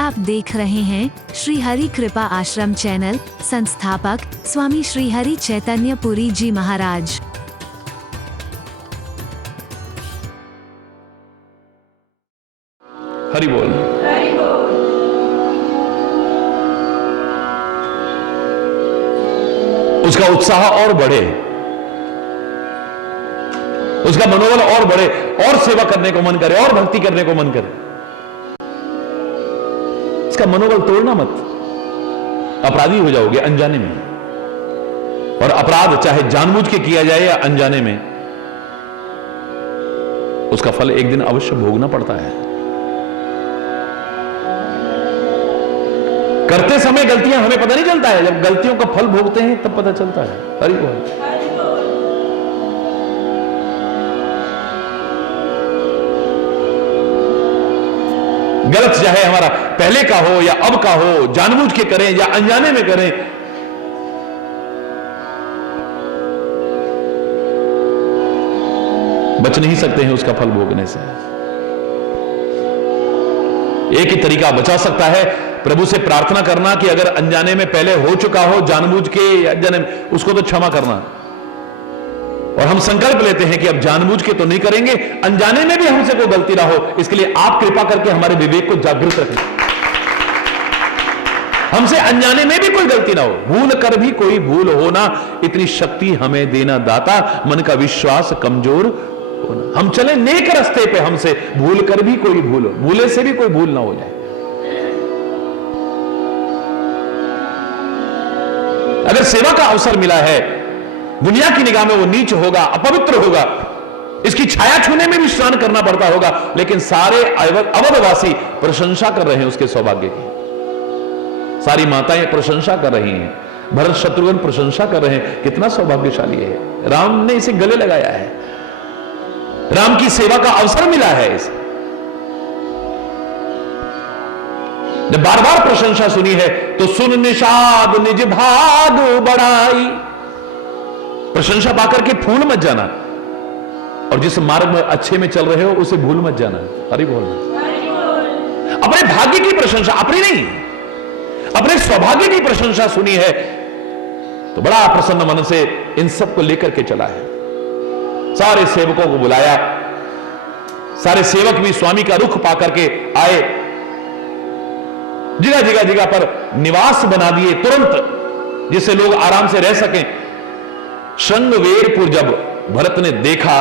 आप देख रहे हैं श्री हरि कृपा आश्रम चैनल। संस्थापक स्वामी श्री हरि चैतन्य पुरी जी महाराज। हरि बोल। उसका उत्साह और बढ़े, उसका मनोबल और बढ़े, और सेवा करने को मन करे, और भक्ति करने को मन करे। इसका मनोबल तोड़ना मत, अपराधी हो जाओगे अनजाने में। और अपराध चाहे जानबूझ के किया जाए या अनजाने में, उसका फल एक दिन अवश्य भोगना पड़ता है। करते समय गलतियां हमें पता नहीं चलता है, जब गलतियों का फल भोगते हैं तब पता चलता है। हरि बोल। गलत चाहे हमारा पहले का हो या अब का हो, जानबूझ के करें या अनजाने में करें, बच नहीं सकते हैं उसका फल भोगने से। एक ही तरीका बचा सकता है, प्रभु से प्रार्थना करना कि अगर अनजाने में पहले हो चुका हो, जानबूझ के या अनजाने में, उसको तो क्षमा करना। और हम संकल्प लेते हैं कि अब जानबूझ के तो नहीं करेंगे, अनजाने में भी हमसे कोई गलती ना हो, इसके लिए आप कृपा करके हमारे विवेक को जागृत रखें। हमसे अनजाने में भी कोई गलती ना हो, भूल कर भी कोई भूल होना, इतनी शक्ति हमें देना दाता, मन का विश्वास कमजोर होना। हम चले नेक रास्ते पे, हमसे भूल कर भी कोई भूल हो, भूले से भी कोई भूल ना हो जाए। अगर सेवा का अवसर मिला है, दुनिया की निगाह में वो नीच होगा, अपवित्र होगा, इसकी छाया छूने में भी स्नान करना पड़ता होगा, लेकिन सारे अवधवासी प्रशंसा कर रहे हैं उसके सौभाग्य की। सारी माताएं प्रशंसा कर रही हैं, भरत शत्रुघ्न प्रशंसा कर रहे हैं, कितना सौभाग्यशाली है। राम ने इसे गले लगाया है, राम की सेवा का अवसर मिला है इसे। जब बार बार प्रशंसा सुनी है तो सुन निषाद निज भाग बढ़ाई। प्रशंसा पाकर के फूल मत जाना, और जिस मार्ग में अच्छे में चल रहे हो उसे भूल मत जाना। हरि बोल। अपने भाग्य की प्रशंसा, अपनी नहीं, अपने सौभाग्य की प्रशंसा सुनी है तो बड़ा प्रसन्न मन से इन सब को लेकर के चला है। सारे सेवकों को बुलाया, सारे सेवक भी स्वामी का रुख पाकर के आए, जगह जगह जगह पर निवास बना दिए तुरंत, जिससे लोग आराम से रह सकें। श्रृंगवेरपुर जब भरत ने देखा,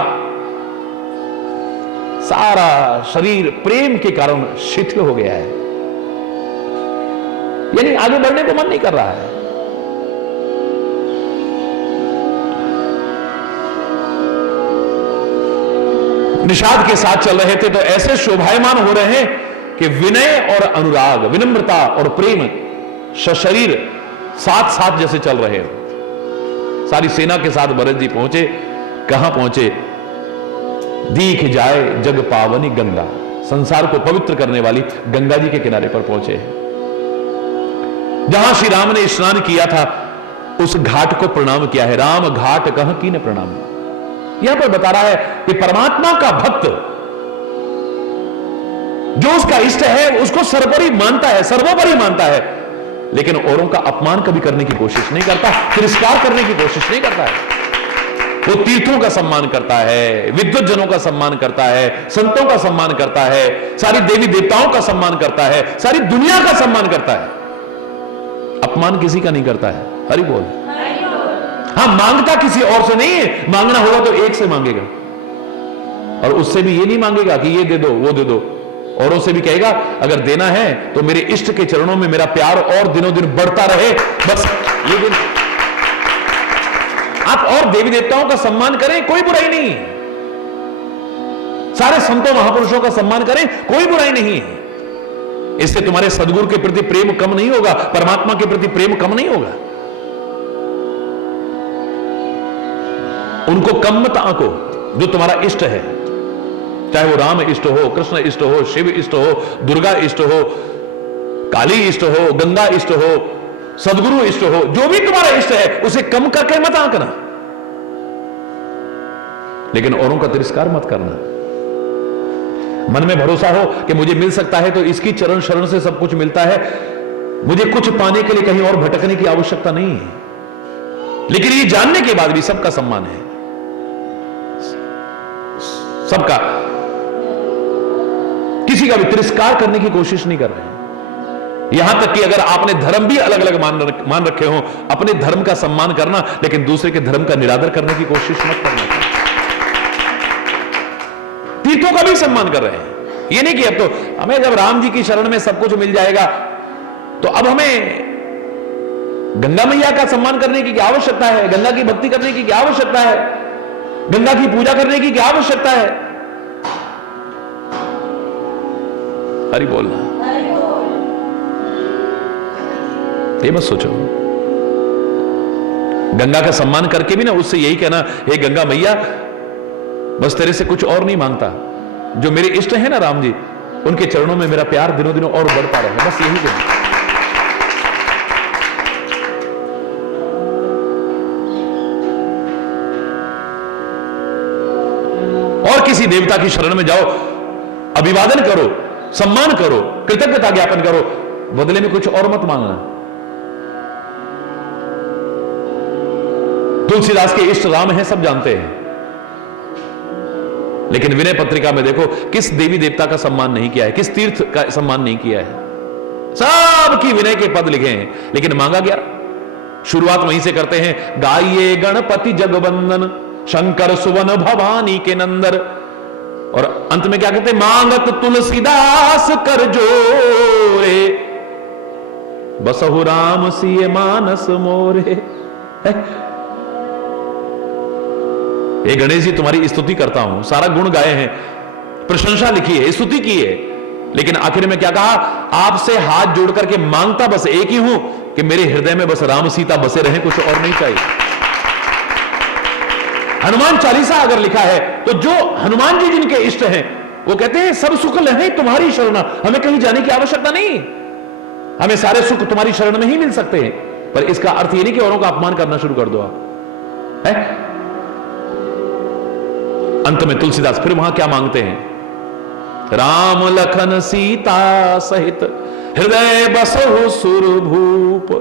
सारा शरीर प्रेम के कारण शिथिल हो गया है, यानी आगे बढ़ने को मन नहीं कर रहा है। निषाद के साथ चल रहे थे तो ऐसे शोभायमान हो रहे हैं कि विनय और अनुराग, विनम्रता और प्रेम सशरीर साथ साथ जैसे चल रहे हो। सारी सेना के साथ भरत जी पहुंचे। कहां पहुंचे? दीख जाए जग पावनी गंगा, संसार को पवित्र करने वाली गंगा जी के किनारे पर पहुंचे हैं। जहां श्री राम ने स्नान किया था उस घाट को प्रणाम किया है। राम घाट कहां की ने प्रणाम। यहां पर बता रहा है कि परमात्मा का भक्त जो उसका इष्ट है उसको सर्वोपरि मानता है, सर्वोपरि मानता है, लेकिन औरों का अपमान कभी करने की कोशिश नहीं करता, तिरस्कार करने की कोशिश नहीं करता है। वो तीर्थों का सम्मान करता है, विद्वत जनों का सम्मान करता है, संतों का सम्मान करता है, सारी देवी देवताओं का सम्मान करता है, सारी दुनिया का सम्मान करता है, अपमान किसी का नहीं करता है। हरि बोल। हाँ, मांगता किसी और से नहीं है, मांगना होगा तो एक से मांगेगा, और उससे भी ये नहीं मांगेगा कि ये दे दो वो दे दो। औरों से भी कहेगा अगर देना है तो मेरे इष्ट के चरणों में मेरा प्यार और दिनों दिन बढ़ता रहे, बस ये दिन। आप और देवी देवताओं का सम्मान करें, कोई बुराई नहीं। सारे संतों महापुरुषों का सम्मान करें, कोई बुराई नहीं। इससे तुम्हारे सदगुरु के प्रति प्रेम कम नहीं होगा, परमात्मा के प्रति प्रेम कम नहीं होगा। उनको कम मत आंको जो तुम्हारा इष्ट है, चाहे वो राम इष्ट हो, कृष्ण इष्ट हो, शिव इष्ट हो, दुर्गा इष्ट हो, काली इष्ट हो, गंगा इष्ट हो, सदगुरु इष्ट हो, जो भी तुम्हारा इष्ट है उसे कम करके मत आंकना, लेकिन औरों का तिरस्कार मत करना। मन में भरोसा हो कि मुझे मिल सकता है तो इसकी चरण शरण से सब कुछ मिलता है, मुझे कुछ पाने के लिए कहीं और भटकने की आवश्यकता नहीं है। लेकिन ये जानने के बाद भी सबका सम्मान है, सबका, किसी का भी तिरस्कार करने की कोशिश नहीं कर रहे हैं। यहां तक कि अगर आपने धर्म भी अलग अलग मान रखे हो, अपने धर्म का सम्मान करना, लेकिन दूसरे के धर्म का निरादर करने की कोशिश मत करना। तीर्थों का भी सम्मान कर रहे हैं। ये नहीं कि अब तो हमें जब राम जी की शरण में सब कुछ मिल जाएगा तो अब हमें गंगा मैया का सम्मान करने की क्या आवश्यकता है, गंगा की भक्ति करने की क्या आवश्यकता है, गंगा की पूजा करने की क्या आवश्यकता है। हरि बोलना, ये मत सोचो। गंगा का सम्मान करके भी ना उससे यही कहना, हे गंगा मैया, बस तेरे से कुछ और नहीं मांगता, जो मेरे इष्ट है ना राम जी, उनके चरणों में मेरा प्यार दिनों दिनों और बढ़ता रहे, बस यही कहना। और किसी देवता की शरण में जाओ, अभिवादन करो, सम्मान करो, कृतज्ञता ज्ञापन करो, बदले में कुछ और मत मांगना। तुलसीदास के इष्ट राम हैं, सब जानते हैं, लेकिन विनय पत्रिका में देखो किस देवी देवता का सम्मान नहीं किया है, किस तीर्थ का सम्मान नहीं किया है। सब की विनय के पद लिखे हैं, लेकिन मांगा गया। शुरुआत वहीं से करते हैं, गाइए गणपति जगवंदन, शंकर सुवन भवानी के नंदर, और अंत में क्या कहते हैं, मांगत तुलसीदास कर जोरे, बसहु राम सिय मानस मोरे। हे गणेश जी, तुम्हारी स्तुति करता हूं, सारा गुण गाए हैं, प्रशंसा लिखी है, स्तुति की है, लेकिन आखिर में क्या कहा, आपसे हाथ जोड़ करके मांगता बस एक ही हूं कि मेरे हृदय में बस राम सीता बसे रहे, कुछ और नहीं चाहिए। हनुमान चालीसा अगर लिखा है तो जो हनुमान जी जिनके इष्ट हैं वो कहते हैं सब सुख लहे तुम्हारी शरण, हमें कहीं जाने की आवश्यकता नहीं, हमें सारे सुख तुम्हारी शरण में ही मिल सकते हैं। पर इसका अर्थ ये नहीं कि औरों का अपमान करना शुरू कर दो आप, है? अंत में तुलसीदास फिर वहां क्या मांगते हैं, राम लखन सीता सहित हृदय बसहु सुरभूप।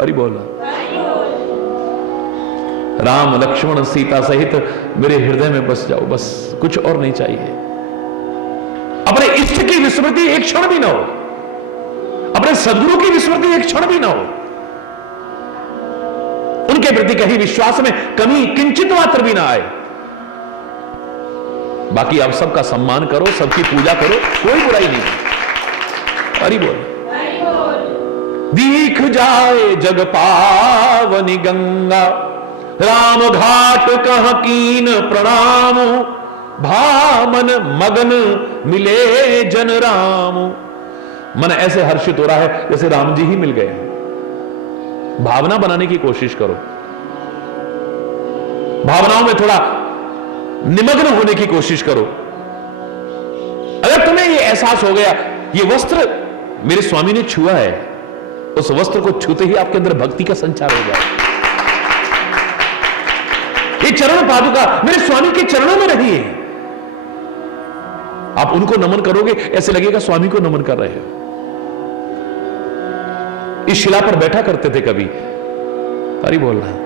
हरि बोला, राम लक्ष्मण सीता सहित मेरे हृदय में बस जाओ, बस कुछ और नहीं चाहिए। अपने इष्ट की विस्मृति एक क्षण भी ना हो, अपने सदगुरु की विस्मृति एक क्षण भी ना हो, उनके प्रति कहीं विश्वास में कमी किंचित मात्र भी ना आए। बाकी आप सबका सम्मान करो, सबकी पूजा करो, कोई बुराई नहीं है। हरि बोल, दीख जाए जग पावनी गंगा, राम घाट कह कीन प्रणाम, भामन मगन मिले जन राम। मन ऐसे हर्षित हो रहा है जैसे राम जी ही मिल गए। भावना बनाने की कोशिश करो, भावनाओं में थोड़ा निमग्न होने की कोशिश करो। अगर तुम्हें यह एहसास हो गया ये वस्त्र मेरे स्वामी ने छुआ है, उस वस्त्र को छूते ही आपके अंदर भक्ति का संचार हो जाए। ये चरण पादुका मेरे स्वामी के चरणों में रही है, आप उनको नमन करोगे ऐसे लगेगा स्वामी को नमन कर रहे हो। इस शिला पर बैठा करते थे कभी, हरि बोल रहा है,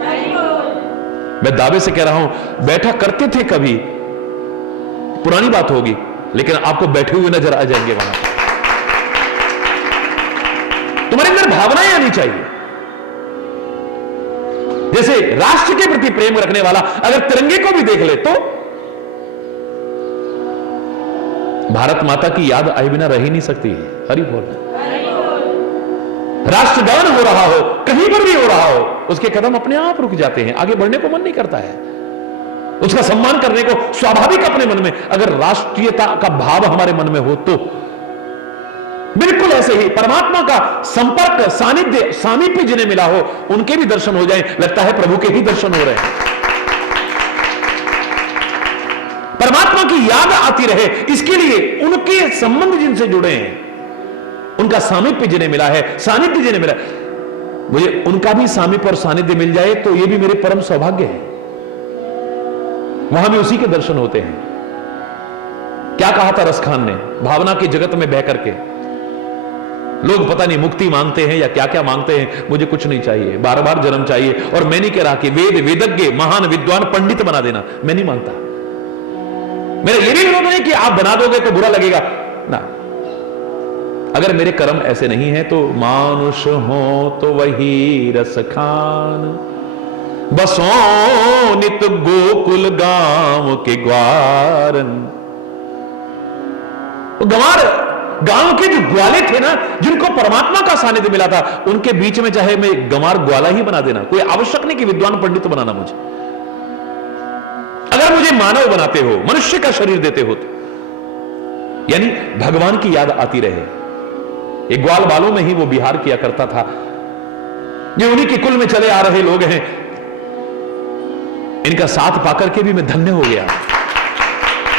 मैं दावे से कह रहा हूं बैठा करते थे कभी, पुरानी बात होगी लेकिन आपको बैठे हुए नजर आ जाएंगे वहां पर। तुम्हारे अंदर भावनाएं आनी चाहिए। जैसे राष्ट्र के प्रति प्रेम रखने वाला अगर तिरंगे को भी देख ले तो भारत माता की याद आए बिना रह ही नहीं सकती है। हरि बोल, राष्ट्रगान हो रहा हो, कहीं पर भी हो रहा हो, उसके कदम अपने आप रुक जाते हैं, आगे बढ़ने को मन नहीं करता है। उसका सम्मान करने को स्वाभाविक अपने मन में, अगर राष्ट्रीयता का भाव हमारे मन में हो तो बिल्कुल ऐसे ही परमात्मा का संपर्क, सानिध्य, सामीप्य जिन्हें मिला हो उनके भी दर्शन हो जाए, लगता है प्रभु के ही दर्शन हो रहे हैं। परमात्मा की याद आती रहे, इसके लिए उनके संबंध जिनसे जुड़े हैं, उनका सामीप्य जिन्हें मिला है, सानिध्य जिन्हें मिला, मुझे उनका भी सामीप्य और सानिध्य मिल जाए तो यह भी मेरे परम सौभाग्य है। वहां भी उसी के दर्शन होते हैं। क्या कहा था रस खान ने भावना की जगत में बह करके? लोग पता नहीं मुक्ति मांगते हैं या क्या क्या मांगते हैं, मुझे कुछ नहीं चाहिए, बार बार जन्म चाहिए। और मैं नहीं कह रहा कि वेद वेदज्ञ महान विद्वान पंडित बना देना, मैं नहीं मांगता। मेरा यह भी विरोध नहीं कि आप बना दोगे तो बुरा लगेगा ना। अगर मेरे कर्म ऐसे नहीं है तो मानुष हो तो वही रस खान, बसो नित गोकुल गांव के ग्वारन। गंवार गांव के जो ग्वाले थे ना, जिनको परमात्मा का सानिध्य मिला था, उनके बीच में चाहे मैं गंवार ग्वाला ही बना देना, कोई आवश्यक नहीं कि विद्वान पंडित बनाना मुझे। अगर मुझे मानव बनाते हो, मनुष्य का शरीर देते हो तो यानी भगवान की याद आती रहे। एक ग्वाल बालों में ही वो बिहार किया करता था। ये उन्हीं के कुल में चले आ रहे लोग हैं, इनका साथ पाकर के भी मैं धन्य हो गया।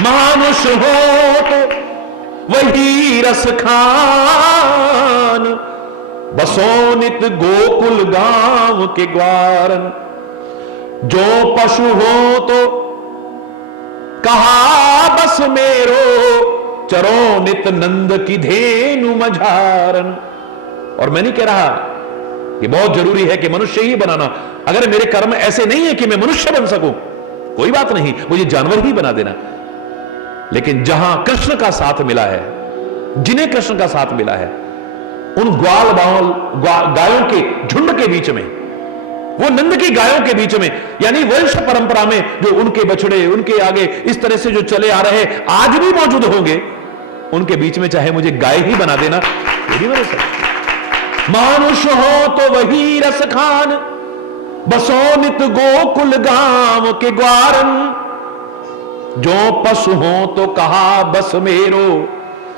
मानुष हो तो वही रस खान, बसो नित गोकुल गांव के ग्वारन। जो पशु हो तो कहा बस मेरो, चरो नित नंद की धेनु मझारन। और मैं नहीं कह रहा कि बहुत जरूरी है कि मनुष्य ही बनाना। अगर मेरे कर्म ऐसे नहीं है कि मैं मनुष्य बन सकूं, कोई बात नहीं, मुझे जानवर ही बना देना। लेकिन जहां कृष्ण का साथ मिला है, जिन्हें कृष्ण का साथ मिला है, उन ग्वाल बाल गायों के झुंड के बीच में, वो नंद की गायों के बीच में, यानी वंश परंपरा में जो उनके बछड़े उनके आगे इस तरह से जो चले आ रहे आज भी मौजूद होंगे, उनके बीच में चाहे मुझे गाय ही बना देना, ये भी मेरे साथ। मानुष हो तो वही रस खान, बसो नित गोकुल गांव के ग्वारन। जो पशु हो तो कहा बस मेरो,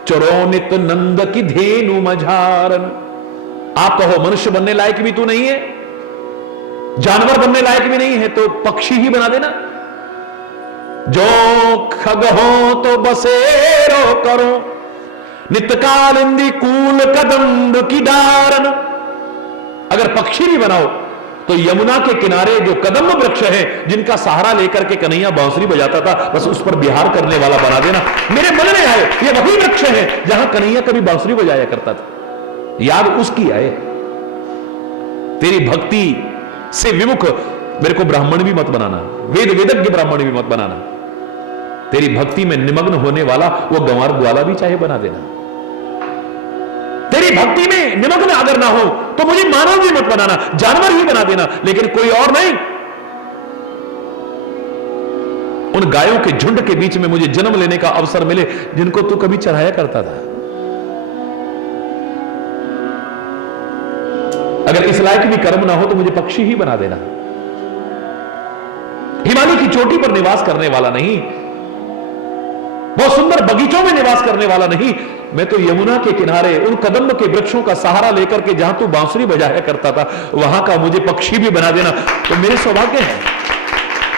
चरो नित नंद की धेनु मझारन। आप कहो मनुष्य बनने लायक भी तू नहीं है, जानवर बनने लायक भी नहीं है, तो पक्षी ही बना देना। जो खग हो तो बसेरो करो, नित कालिंदी कूल कदम्ब की डारन। अगर पक्षी भी बनाओ तो यमुना के किनारे जो कदम्ब वृक्ष है, जिनका सहारा लेकर के कन्हैया बांसुरी बजाता था, बस उस पर बिहार करने वाला बना देना। मेरे मन में आए ये वही वृक्ष है जहां कन्हैया कभी बांसुरी बजाया करता था, याद उसकी आए। तेरी भक्ति से विमुख मेरे को ब्राह्मण भी मत बनाना, वेद वेदज्ञ ब्राह्मण भी मत बनाना। तेरी भक्ति में निमग्न होने वाला वो गंवार ग्वाला भी चाहे बना देना। तेरी भक्ति में निमग्न अगर ना हो तो मुझे मानव भी मत बनाना, जानवर ही बना देना, लेकिन कोई और नहीं। उन गायों के झुंड के बीच में मुझे जन्म लेने का अवसर मिले, जिनको तू कभी चढ़ाया करता था। अगर इस लायक भी कर्म ना हो तो मुझे पक्षी ही बना देना। हिमालय की चोटी पर निवास करने वाला नहीं, बहुत सुंदर बगीचों में निवास करने वाला नहीं, मैं तो यमुना के किनारे उन कदम्ब के वृक्षों का सहारा लेकर के जहां तू बांसुरी बजाया करता था, वहां का मुझे पक्षी भी बना देना तो मेरे सौभाग्य है।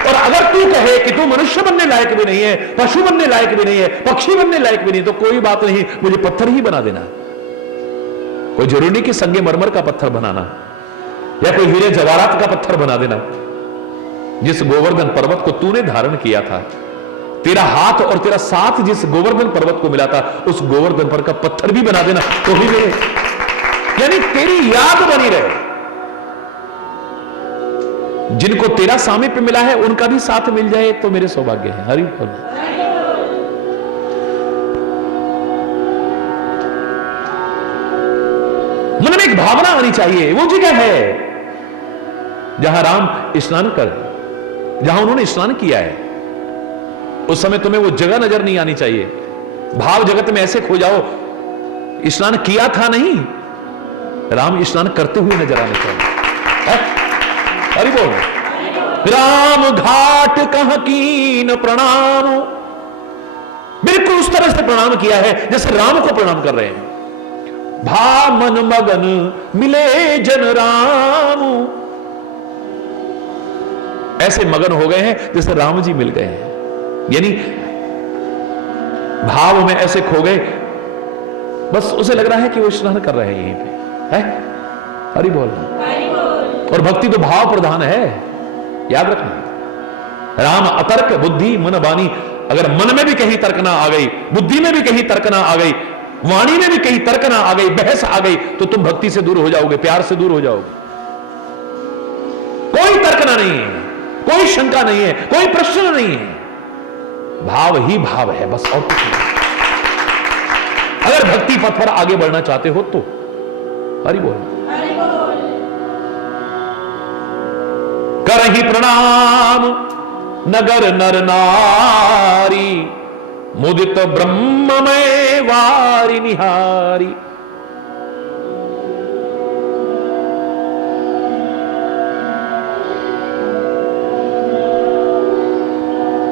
और अगर तू कहे कि तू मनुष्य बनने लायक भी नहीं है, पशु बनने लायक भी नहीं है, पक्षी बनने लायक भी नहीं, तो कोई बात नहीं, मुझे पत्थर ही बना देना। कोई जरूरी नहीं कि संगे मरमर का पत्थर बनाना या कोई हीरे जवाहरात का पत्थर बना देना। जिस गोवर्धन पर्वत को तूने धारण किया था, तेरा हाथ और तेरा साथ जिस गोवर्धन पर्वत को मिला था, उस गोवर्धन पर का पत्थर भी बना देना तो भी मेरे, यानी तेरी याद बनी रहे। जिनको तेरा सामीप्य मिला है उनका भी साथ मिल जाए तो मेरे सौभाग्य है। हरि बोल। मन में एक भावना आनी चाहिए। वो जगह है जहां राम स्नान कर, जहां उन्होंने स्नान किया है, उस समय तुम्हें वो जगह नजर नहीं आनी चाहिए। भाव जगत में ऐसे खो जाओ, स्नान किया था नहीं, राम स्नान करते हुए नजर आने चाहिए। हरि बोल। राम घाट कहां कीन प्रणाम, बिल्कुल उस तरह से प्रणाम किया है जैसे राम को प्रणाम कर रहे हैं। भा मन मगन मिले जन राम, ऐसे मगन हो गए हैं जैसे राम जी मिल गए हैं, यानी भाव में ऐसे खो गए, बस उसे लग रहा है कि वो स्नान कर रहे हैं यहीं पे है। हरि बोल। और भक्ति तो भाव प्रधान है, याद रखना। राम अतर्क बुद्धि मन बानी, अगर मन में भी कहीं तर्क ना आ गई बुद्धि में भी कहीं तर्क ना आ गई, वाणी में भी कहीं तर्क ना आ गई, बहस आ गई, तो तुम भक्ति से दूर हो जाओगे, प्यार से दूर हो जाओगे। कोई तर्कना नहीं है, कोई शंका नहीं है, कोई प्रश्न नहीं है, भाव ही भाव है, बस और कुछ नहीं। अगर भक्ति पथ पर आगे बढ़ना चाहते हो तो हरि बोल। करहि प्रणाम नगर नर नारी, मुदित ब्रह्ममय वारि निहारी।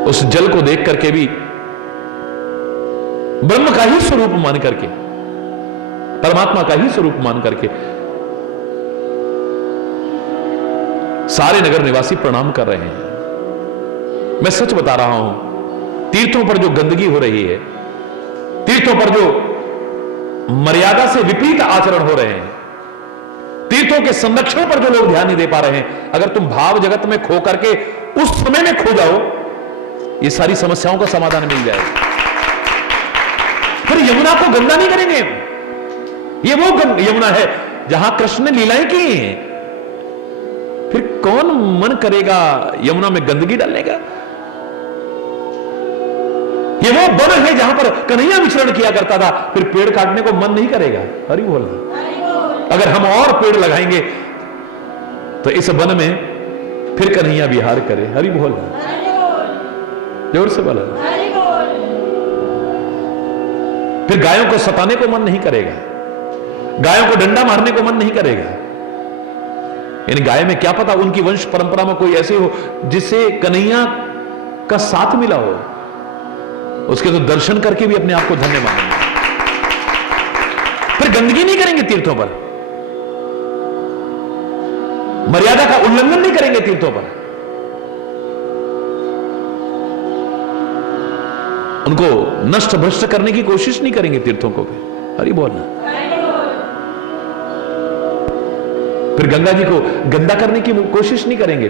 उस जल को देख करके भी ब्रह्म का ही स्वरूप मान करके, परमात्मा का ही स्वरूप मान करके सारे नगर निवासी प्रणाम कर रहे हैं। मैं सच बता रहा हूं, तीर्थों पर जो गंदगी हो रही है, तीर्थों पर जो मर्यादा से विपरीत आचरण हो रहे हैं, तीर्थों के संरक्षण पर जो लोग ध्यान नहीं दे पा रहे हैं, अगर तुम भाव जगत में खो करके उस समय में खो जाओ, ये सारी समस्याओं का समाधान मिल जाएगा। फिर यमुना को गंदा नहीं करेंगे। ये वो यमुना है जहां कृष्ण ने लीलाएं की हैं। फिर कौन मन करेगा यमुना में गंदगी डालने का? ये वो वन है जहां पर कन्हैया विचरण किया करता था, फिर पेड़ काटने को मन नहीं करेगा। हरि बोल। अगर हम और पेड़ लगाएंगे तो इस वन में फिर कन्हैया विहार करे। हरि बोल। जोर से बोला। फिर गायों को सताने को मन नहीं करेगा, गायों को डंडा मारने को मन नहीं करेगा। इन गाय में क्या पता उनकी वंश परंपरा में कोई ऐसे हो जिससे कन्हैया का साथ मिला हो, उसके तो दर्शन करके भी अपने आप को धन्य मानेंगे। फिर गंदगी नहीं करेंगे तीर्थों पर, मर्यादा का उल्लंघन नहीं करेंगे तीर्थों पर, उनको नष्ट भ्रष्ट करने की कोशिश नहीं करेंगे तीर्थों को भी। हरि बोलना। फिर गंगा जी को गंदा करने की कोशिश नहीं करेंगे।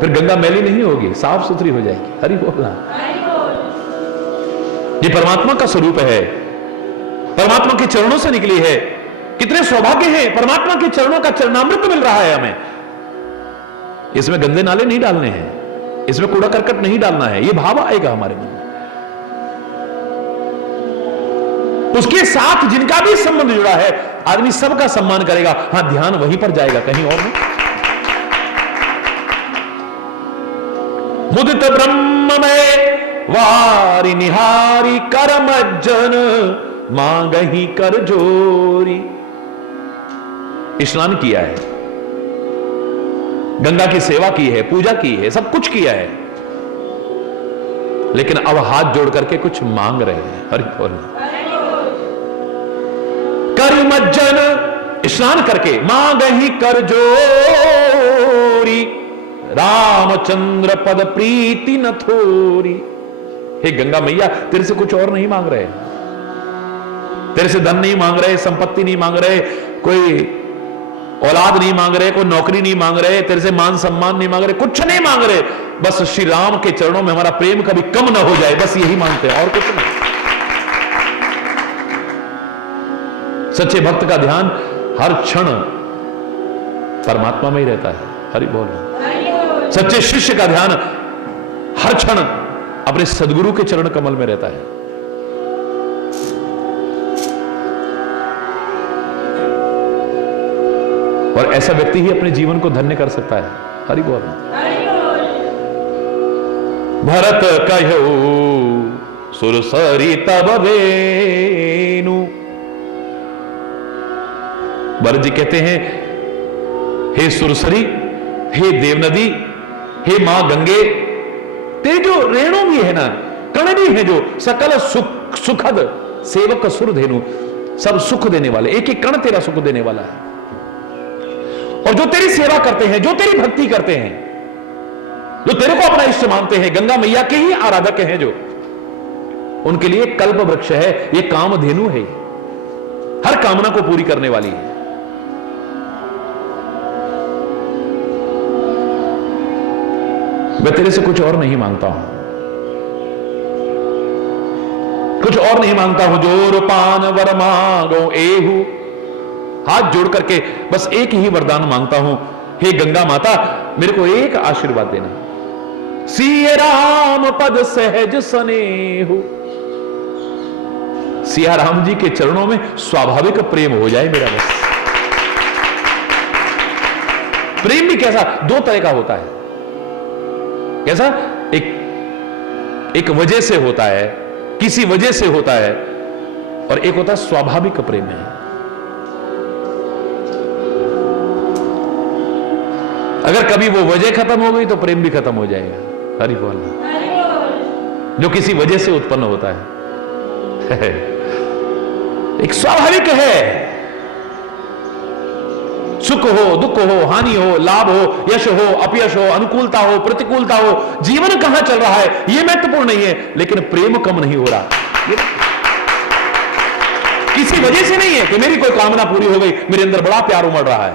फिर गंगा मैली नहीं होगी, साफ सुथरी हो जाएगी। हरि बोलना। ये परमात्मा का स्वरूप है, परमात्मा के चरणों से निकली है। कितने सौभाग्य हैं, परमात्मा के चरणों का चरणामृत मिल रहा है हमें। इसमें गंदे नाले नहीं डालने हैं, इसमें कूड़ा करकट नहीं डालना है। ये भाव आएगा हमारे मन में। उसके साथ जिनका भी संबंध जुड़ा है, आदमी सबका सम्मान करेगा। हां, ध्यान वहीं पर जाएगा, कहीं और नहीं। मुदित ब्रह्म में वारि निहारी, करम जन मांगहि कर जोरी। स्नान किया है, गंगा की सेवा की है, पूजा की है, सब कुछ किया है, लेकिन अब हाथ जोड़ करके कुछ मांग रहे हैं। हरि बोल। करिमज्जन, स्नान करके मांगहि कर जोरी, रामचंद्र पद प्रीति न थोरी। हे गंगा मैया, तेरे से कुछ और नहीं मांग रहे, तेरे से धन नहीं मांग रहे, संपत्ति नहीं मांग रहे, कोई औलाद नहीं मांग रहे, कोई नौकरी नहीं मांग रहे, तेरे से मान सम्मान नहीं मांग रहे, कुछ नहीं मांग रहे। बस श्री राम के चरणों में हमारा प्रेम कभी कम ना हो जाए, बस यही मांगते हैं, और कुछ नहीं। सच्चे भक्त का ध्यान हर क्षण परमात्मा में ही रहता है। हरि बोल। सच्चे शिष्य का ध्यान हर क्षण अपने सदगुरु के चरण कमल में रहता है। और ऐसा व्यक्ति ही अपने जीवन को धन्य कर सकता है। हरि बोल। भरत कहो सुरसरी तब वेनु। भरत जी कहते हैं, हे सुरसरी, हे देवनदी, हे मां गंगे, तेरे जो रेणु भी है ना, कण भी है, जो सकल सुख सुखद सेवक सुर धेनु, सब सुख देने वाले, एक एक कण तेरा सुख देने वाला है। और जो तेरी सेवा करते हैं, जो तेरी भक्ति करते हैं, जो तेरे को अपना इष्ट मानते हैं, गंगा मैया के ही आराधक हैं, जो उनके लिए कल्प वृक्ष है, ये कामधेनु है, हर कामना को पूरी करने वाली है। मैं तेरे से कुछ और नहीं मांगता हूं, कुछ और नहीं मांगता हूं, जोर पान वर मांगो एहू। हाथ जोड़ करके बस एक ही वरदान मांगता हूं, हे गंगा माता मेरे को एक आशीर्वाद देना। सिया राम पद सहज स्नेहु, सिया राम जी के चरणों में स्वाभाविक प्रेम हो जाए मेरा बस। प्रेम भी कैसा, दो तरह का होता है। कैसा? एक वजह से होता है, किसी वजह से होता है, और एक होता है स्वाभाविक प्रेम है। अगर कभी वो वजह खत्म हो गई तो प्रेम भी खत्म हो जाएगा। हरि बोल। जो किसी वजह से उत्पन्न होता है एक स्वाभाविक है। सुख हो, दुख हो, हानि हो, लाभ हो, यश हो, अपयश हो, अनुकूलता हो, प्रतिकूलता हो, जीवन कहां चल रहा है यह महत्वपूर्ण नहीं है, लेकिन प्रेम कम नहीं हो रहा। किसी वजह से नहीं है कि मेरी कोई कामना पूरी हो गई, मेरे अंदर बड़ा प्यार उमड़ रहा है,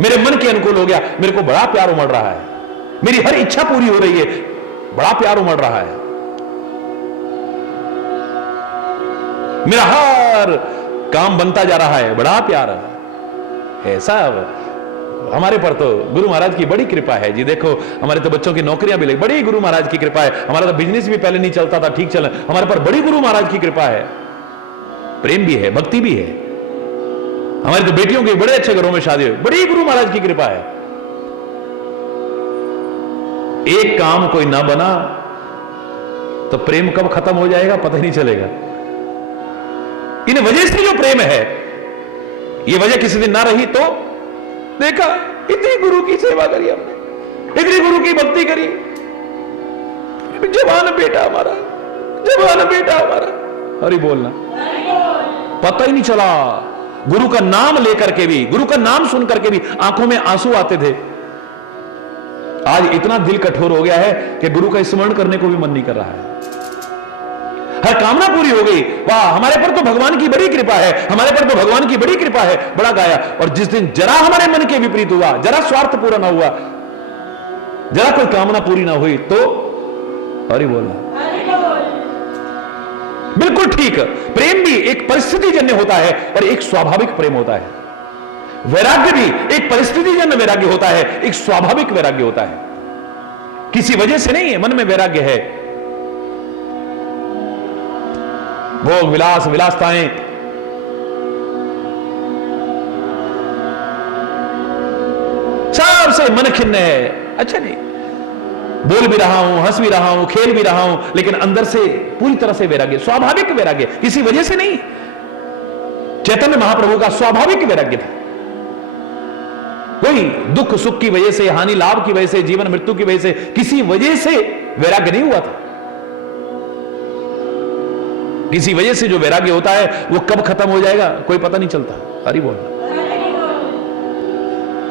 मेरे मन के अनुकूल हो गया, मेरे को बड़ा प्यार उमड़ रहा है, मेरी हर इच्छा पूरी हो रही है, बड़ा प्यार उमड़ रहा है, मेरा हर काम बनता जा रहा है, बड़ा प्यार है। ऐसा हमारे पर तो गुरु महाराज की बड़ी कृपा है जी। देखो हमारे तो बच्चों की नौकरियां भी लगी, बड़ी गुरु महाराज की कृपा है। हमारा तो बिजनेस भी पहले नहीं चलता था, ठीक चला, हमारे पर बड़ी गुरु महाराज की कृपा है। प्रेम भी है, भक्ति भी है। हमारी तो बेटियों के बड़े अच्छे घरों में शादी हुई, बड़ी गुरु महाराज की कृपा है। एक काम कोई ना बना तो प्रेम कब खत्म हो जाएगा पता ही नहीं चलेगा। इन वजह से जो प्रेम है, ये वजह किसी दिन ना रही तो देखा, इतनी गुरु की सेवा करी हमने, इतनी गुरु की भक्ति करी, जवान बेटा हमारा, जवान बेटा हमारा, हरि बोलना, पता ही नहीं चला। गुरु का नाम लेकर के भी, गुरु का नाम सुन करके भी आंखों में आंसू आते थे। आज इतना दिल कठोर हो गया है कि गुरु का स्मरण करने को भी मन नहीं कर रहा है। हर कामना पूरी हो गई, वाह हमारे पर तो भगवान की बड़ी कृपा है, हमारे पर तो भगवान की बड़ी कृपा है, बड़ा गाया। और जिस दिन जरा हमारे मन के विपरीत हुआ, जरा स्वार्थ पूरा ना हुआ, जरा कोई कामना पूरी ना हुई तो हरि बोलना। बिल्कुल ठीक, प्रेम भी एक परिस्थिति जन्य होता है और एक स्वाभाविक प्रेम होता है। वैराग्य भी एक परिस्थिति जन्य वैराग्य होता है, एक स्वाभाविक वैराग्य होता है, किसी वजह से नहीं है। मन में वैराग्य है, भोग विलास विलासताएं, सबसे मन खिन्न है। अच्छा नहीं, बोल भी रहा हूं, हंस भी रहा हूं, खेल भी रहा हूं, लेकिन अंदर से पूरी तरह से वैराग्य, स्वाभाविक वैराग्य, किसी वजह से नहीं। चैतन्य महाप्रभु का स्वाभाविक वैराग्य था। कोई दुख सुख की वजह से, हानि लाभ की वजह से, जीवन मृत्यु की वजह से, किसी वजह से वैराग्य नहीं हुआ था। किसी वजह से जो वैराग्य होता है वो कब खत्म हो जाएगा कोई पता नहीं चलता। हरि बोल।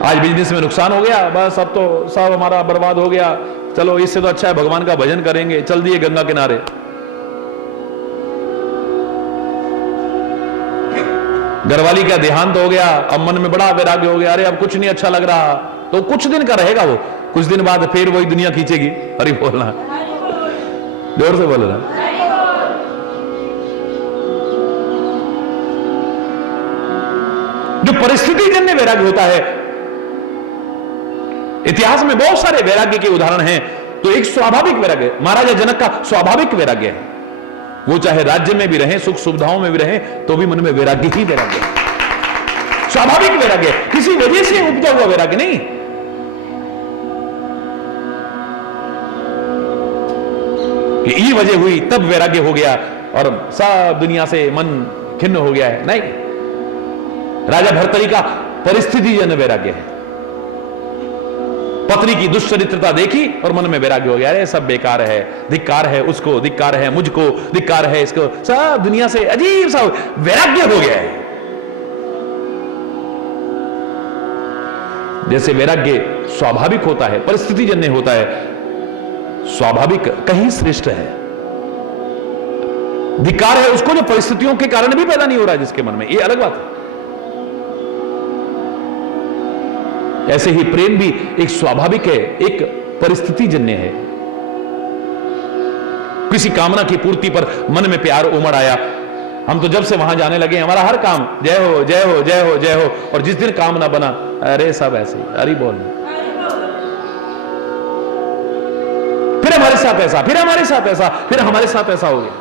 आज बिजनेस में नुकसान हो गया, बस अब तो सब हमारा बर्बाद हो गया, चलो इससे तो अच्छा है भगवान का भजन करेंगे, चल दिए गंगा किनारे। घरवाली का देहांत हो गया, अब मन में बड़ा वैराग्य हो गया, अरे अब कुछ नहीं अच्छा लग रहा, तो कुछ दिन का रहेगा वो, कुछ दिन बाद फिर वही दुनिया खींचेगी। हरि बोलना, जोर से बोलना। जो परिस्थिति जन्य वैराग्य होता है, इतिहास में बहुत सारे वैराग्य के उदाहरण हैं। तो एक स्वाभाविक वैराग्य, महाराजा जनक का स्वाभाविक वैराग्य है, वो चाहे राज्य में भी रहे, सुख सुविधाओं में भी रहे, तो भी मन में वैराग्य ही वैराग्य, स्वाभाविक वैराग्य, किसी वजह से उपजा हुआ वैराग्य नहीं। ये वजह हुई तब वैराग्य हो गया और सब दुनिया से मन खिन्न हो गया है, नहीं। राजा भर्तरी का परिस्थिति जन्य वैराग्य है। पत्नी की दुष्चरित्रता देखी और मन में वैराग्य हो गया, अरे सब बेकार है, धिक्कार है उसको, धिक्कार है मुझको, धिक्कार है इसको, सब दुनिया से अजीब सा वैराग्य हो गया है। जैसे वैराग्य स्वाभाविक होता है, परिस्थिति जन्य होता है, स्वाभाविक कहीं श्रेष्ठ है। धिक्कार है उसको जो परिस्थितियों के कारण भी पैदा नहीं हो रहा है जिसके मन में, ये अलग बात है। ऐसे ही प्रेम भी एक स्वाभाविक है, एक परिस्थिति जन्य है। किसी कामना की पूर्ति पर मन में प्यार उमड़ आया, हम तो जब से वहां जाने लगे हमारा हर काम जय हो जय हो जय हो जय हो, और जिस दिन काम ना बना, अरे सब ऐसे ही, अरे बोल, फिर हमारे साथ ऐसा, फिर हमारे साथ ऐसा, फिर हमारे साथ ऐसा हो गया।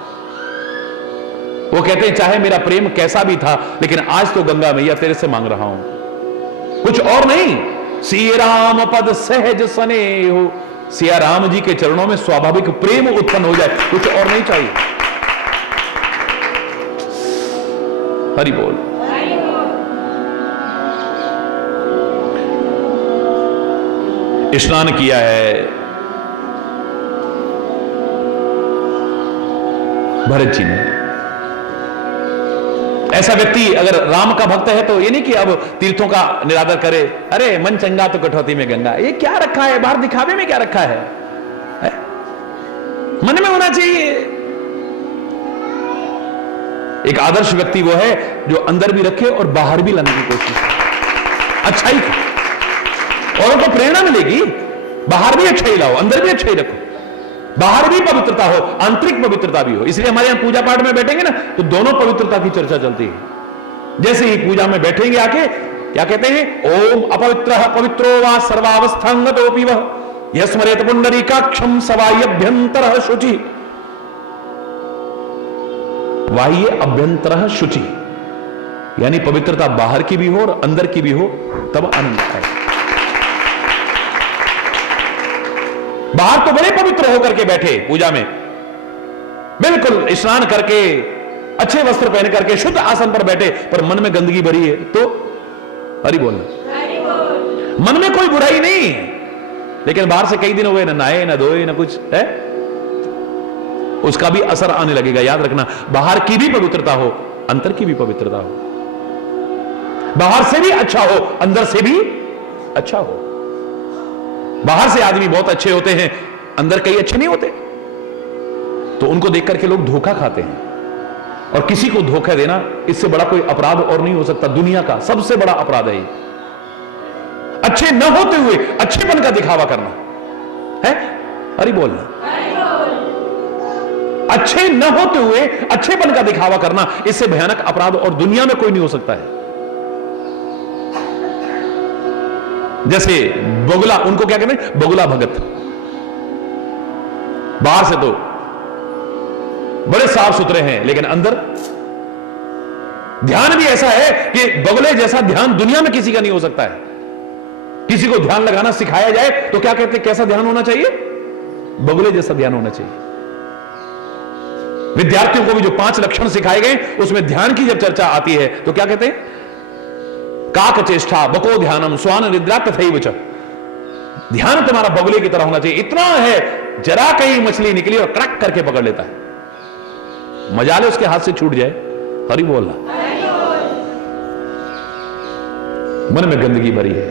वो कहते हैं चाहे मेरा प्रेम कैसा भी था, लेकिन आज तो गंगा मैया तेरे से मांग रहा हूं, कुछ और नहीं। सिया राम पद सहज सने हो, सिया राम जी के चरणों में स्वाभाविक प्रेम उत्पन्न हो जाए, कुछ और नहीं चाहिए। हरि बोल। स्नान किया है भरत जी ने। ऐसा व्यक्ति अगर राम का भक्त है तो ये नहीं कि अब तीर्थों का निरादर करे, अरे मन चंगा तो कटौती में गंगा, ये क्या रखा है बाहर दिखावे में, क्या रखा है? मन में होना चाहिए। एक आदर्श व्यक्ति वो है जो अंदर भी रखे और बाहर भी लाने की कोशिश करे, अच्छाई का, और उनको प्रेरणा मिलेगी। बाहर भी अच्छा ही लाओ, अंदर भी अच्छा ही रखो, बाहर भी पवित्रता हो, आंतरिक पवित्रता भी हो। इसलिए हमारे यहां पूजा पाठ में बैठेंगे ना तो दोनों पवित्रता की चर्चा चलती है। जैसे ही पूजा में बैठेंगे आके क्या कहते हैं, ओम अपवित्रः पवित्रो वा सर्वावस्थांगतोऽपि वः यस्मरेत पुंडरीकाक्षं सवायभ्यंतरः शुचि, बाह्य अभ्यंतरः शुचि, यानी पवित्रता बाहर की भी हो और अंदर की भी हो, तब आनंद आए। बाहर तो बड़े पवित्र होकर के बैठे पूजा में, बिल्कुल स्नान करके अच्छे वस्त्र पहन करके शुद्ध आसन पर बैठे, पर मन में गंदगी भरी है, तो हरि बोलना। मन में कोई बुराई नहीं, लेकिन बाहर से कई दिन हुए, ना नहाए ना धोए ना कुछ है, उसका भी असर आने लगेगा। याद रखना, बाहर की भी पवित्रता हो, अंदर की भी पवित्रता हो। बाहर से भी अच्छा हो, अंदर से भी अच्छा हो। बाहर से आदमी बहुत अच्छे होते हैं, अंदर कई अच्छे नहीं होते, तो उनको देख करके लोग धोखा खाते हैं। और किसी को धोखा देना, इससे बड़ा कोई अपराध और नहीं हो सकता। दुनिया का सबसे बड़ा अपराध है ये, अच्छे न होते हुए अच्छेपन का दिखावा करना है। अरे बोलना, अच्छे न होते हुए अच्छेपन का दिखावा करना, इससे भयानक अपराध और दुनिया में कोई नहीं हो सकता है। जैसे बगुला, उनको क्या कहते हैं, बगुला भगत। बाहर से तो बड़े साफ सुथरे हैं, लेकिन अंदर ध्यान भी ऐसा है कि बगुले जैसा ध्यान दुनिया में किसी का नहीं हो सकता है। किसी को ध्यान लगाना सिखाया जाए तो क्या कहते हैं, कैसा ध्यान होना चाहिए, बगुले जैसा ध्यान होना चाहिए। विद्यार्थियों को भी जो 5 लक्षण सिखाए गए, उसमें ध्यान की जब चर्चा आती है तो क्या कहते हैं, काक चेष्टा बको ध्यानम स्वान निद्रा तथैव च। ध्यान तुम्हारा बगुले की तरह होना चाहिए। इतना है, जरा कहीं मछली निकली और कड़क करके पकड़ लेता है, मजाले उसके हाथ से छूट जाए। हरि बोलना। मन में गंदगी भरी है।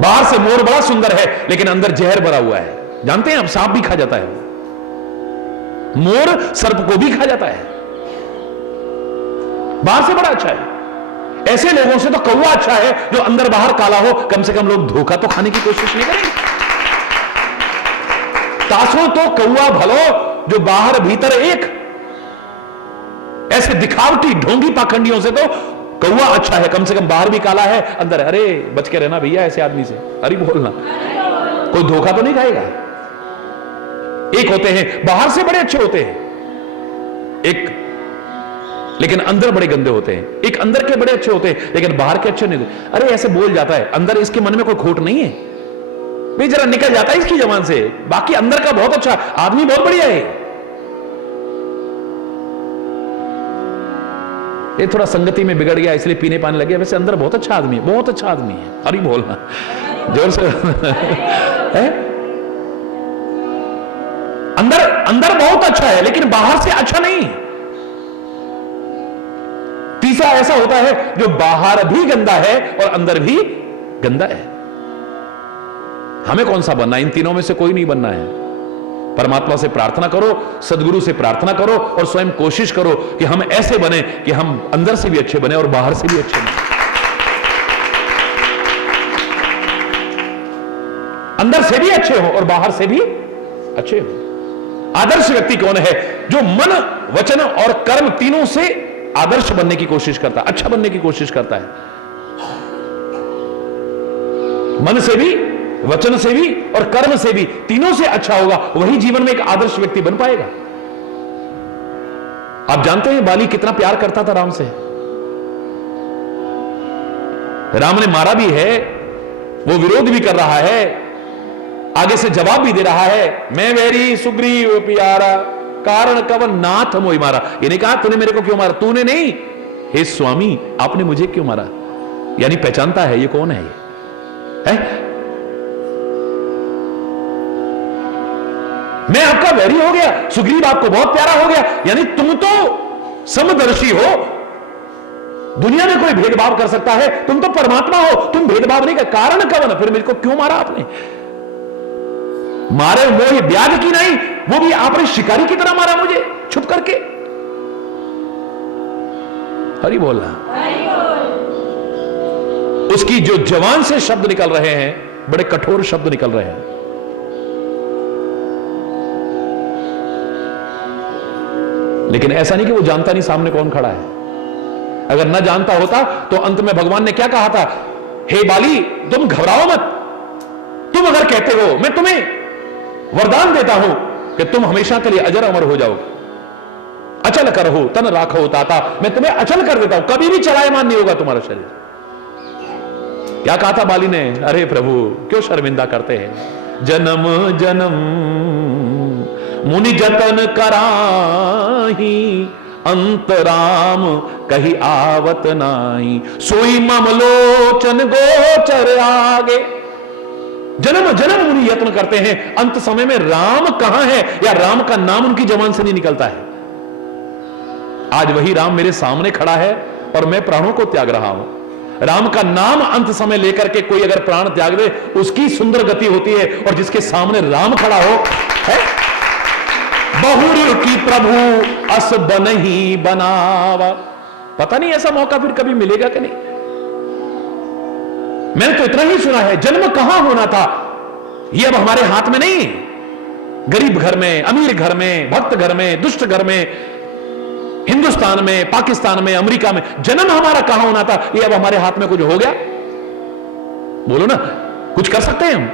बाहर से मोर बड़ा सुंदर है, लेकिन अंदर जहर भरा हुआ है। जानते हैं, अब सांप भी खा जाता है, मोर सर्प को भी खा जाता है। बाहर से बड़ा अच्छा है। ऐसे लोगों से तो कौवा अच्छा है, जो अंदर बाहर काला हो। कम से कम लोग धोखा तो खाने की कोशिश नहीं करेंगे। तासो तो कौवा भलो जो बाहर भीतर एक। ऐसे दिखावटी ढोंगी पाखंडियों से तो कौवा अच्छा है, कम से कम बाहर भी काला है, अंदर। अरे बच के रहना भैया ऐसे आदमी से। अरे बोलना, कोई धोखा तो नहीं खाएगा। एक होते हैं बाहर से बड़े अच्छे होते हैं, एक लेकिन अंदर बड़े गंदे होते हैं। एक अंदर के बड़े अच्छे होते हैं, लेकिन बाहर के अच्छे नहीं। अरे ऐसे बोल जाता है, अंदर इसके मन में कोई खोट नहीं है, भाई जरा निकल जाता है इसकी जबान से, बाकी अंदर का बहुत अच्छा आदमी, बहुत बढ़िया है। ये थोड़ा संगति में बिगड़ गया इसलिए पीने पाने लगे, वैसे अंदर बहुत अच्छा आदमी है, बहुत अच्छा आदमी है। अरे बोलना जोर से है? अंदर बहुत अच्छा है, लेकिन बाहर से अच्छा नहीं। तीसरा ऐसा होता है जो बाहर भी गंदा है और अंदर भी गंदा है। हमें कौन सा बनना? इन तीनों में से कोई नहीं बनना है। परमात्मा से प्रार्थना करो, सदगुरु से प्रार्थना करो, और स्वयं कोशिश करो कि हम ऐसे बने कि हम अंदर से भी अच्छे बने और बाहर से भी अच्छे बने। अंदर से भी अच्छे हो और बाहर से भी अच्छे हो। आदर्श व्यक्ति कौन है? जो मन, वचन और कर्म तीनों से आदर्श बनने की कोशिश करता है, अच्छा बनने की कोशिश करता है। मन से भी, वचन से भी और कर्म से भी, तीनों से अच्छा होगा, वही जीवन में एक आदर्श व्यक्ति बन पाएगा। आप जानते हैं बाली कितना प्यार करता था राम से। राम ने मारा भी है, वो विरोध भी कर रहा है, आगे से जवाब भी दे रहा है, मैं वेरी सुग्रीव प्यारा कारण कवन नाथ मोहि मारा। ये नहीं कहा तूने मेरे को क्यों मारा, तूने नहीं, हे स्वामी आपने मुझे क्यों मारा। यानी पहचानता है ये कौन है, ये है? मैं आपका वैरी हो गया, सुग्रीव आपको बहुत प्यारा हो गया, यानी तुम तो समदर्शी हो, दुनिया में कोई भेदभाव कर सकता है, तुम तो परमात्मा हो, तुम भेदभाव नहीं कर। कारण कवन, फिर मेरे को क्यों मारा आपने? मारे मोह ब्याज की नहीं, वो भी आपने शिकारी की तरह मारा मुझे छुप करके। हरि बोलना। उसकी जो जवान से शब्द निकल रहे हैं, बड़े कठोर शब्द निकल रहे हैं। लेकिन ऐसा नहीं कि वो जानता नहीं सामने कौन खड़ा है। अगर न जानता होता तो अंत में भगवान ने क्या कहा था, हे बाली तुम घबराओ मत, तुम अगर कहते हो मैं तुम्हें वरदान देता हूं कि तुम हमेशा के लिए अजर अमर हो जाओगे, अचल कर हो तन राखो ताता, मैं तुम्हें अचल कर देता हूं, कभी भी चलायमान नहीं होगा तुम्हारा शरीर। क्या कहा था बाली ने, अरे प्रभु क्यों शर्मिंदा करते हैं, जन्म जन्म मुनि जतन कराही, अंतराम कही आवत नाई, सोई ममलोचन गोचर आगे। जन्म जन्म मुनि यत्न करते हैं, अंत समय में राम कहां है या राम का नाम उनकी जबान से नहीं निकलता है। आज वही राम मेरे सामने खड़ा है और मैं प्राणों को त्याग रहा हूं। राम का नाम अंत समय लेकर के कोई अगर प्राण त्याग दे, उसकी सुंदर गति होती है, और जिसके सामने राम खड़ा हो है, बहुर की प्रभु अस बन ही बनावा। पता नहीं ऐसा मौका फिर कभी मिलेगा कि नहीं। मैंने तो इतना ही सुना है, जन्म कहां होना था ये अब हमारे हाथ में नहीं है। गरीब घर में, अमीर घर में, भक्त घर में, दुष्ट घर में, हिंदुस्तान में, पाकिस्तान में, अमेरिका में, जन्म हमारा कहां होना था ये अब हमारे हाथ में कुछ हो गया? बोलो ना, कुछ कर सकते हैं हम?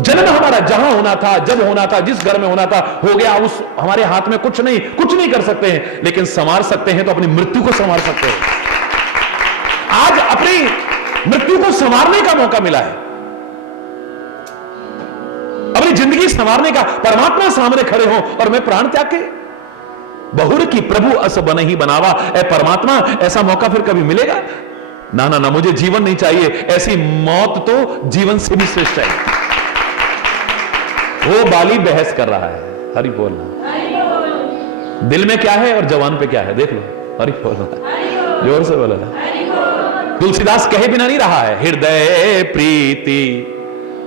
जन्म हमारा जहां होना था, जब होना था, जिस घर में होना था, हो गया। उस हमारे हाथ में कुछ नहीं कर सकते हैं, लेकिन संवार सकते हैं तो अपनी मृत्यु को संवार सकते हैं। आज अपनी मृत्यु को संवारने का मौका मिला है, अपनी जिंदगी संवारने का। परमात्मा सामने खड़े हो और मैं प्राण त्याग के, बहुर की प्रभु अस बन ही बनावा। ए परमात्मा, ऐसा मौका फिर कभी मिलेगा? ना ना ना, मुझे जीवन नहीं चाहिए, ऐसी मौत तो जीवन से भी श्रेष्ठ है। वो बाली बहस कर रहा है, हरि बोलना। दिल में क्या है और जवान पे क्या है देख लो, हरि बोलना, जोर से बोलो ना। तुलसीदास कहे बिना नहीं रहा है, हृदय प्रीति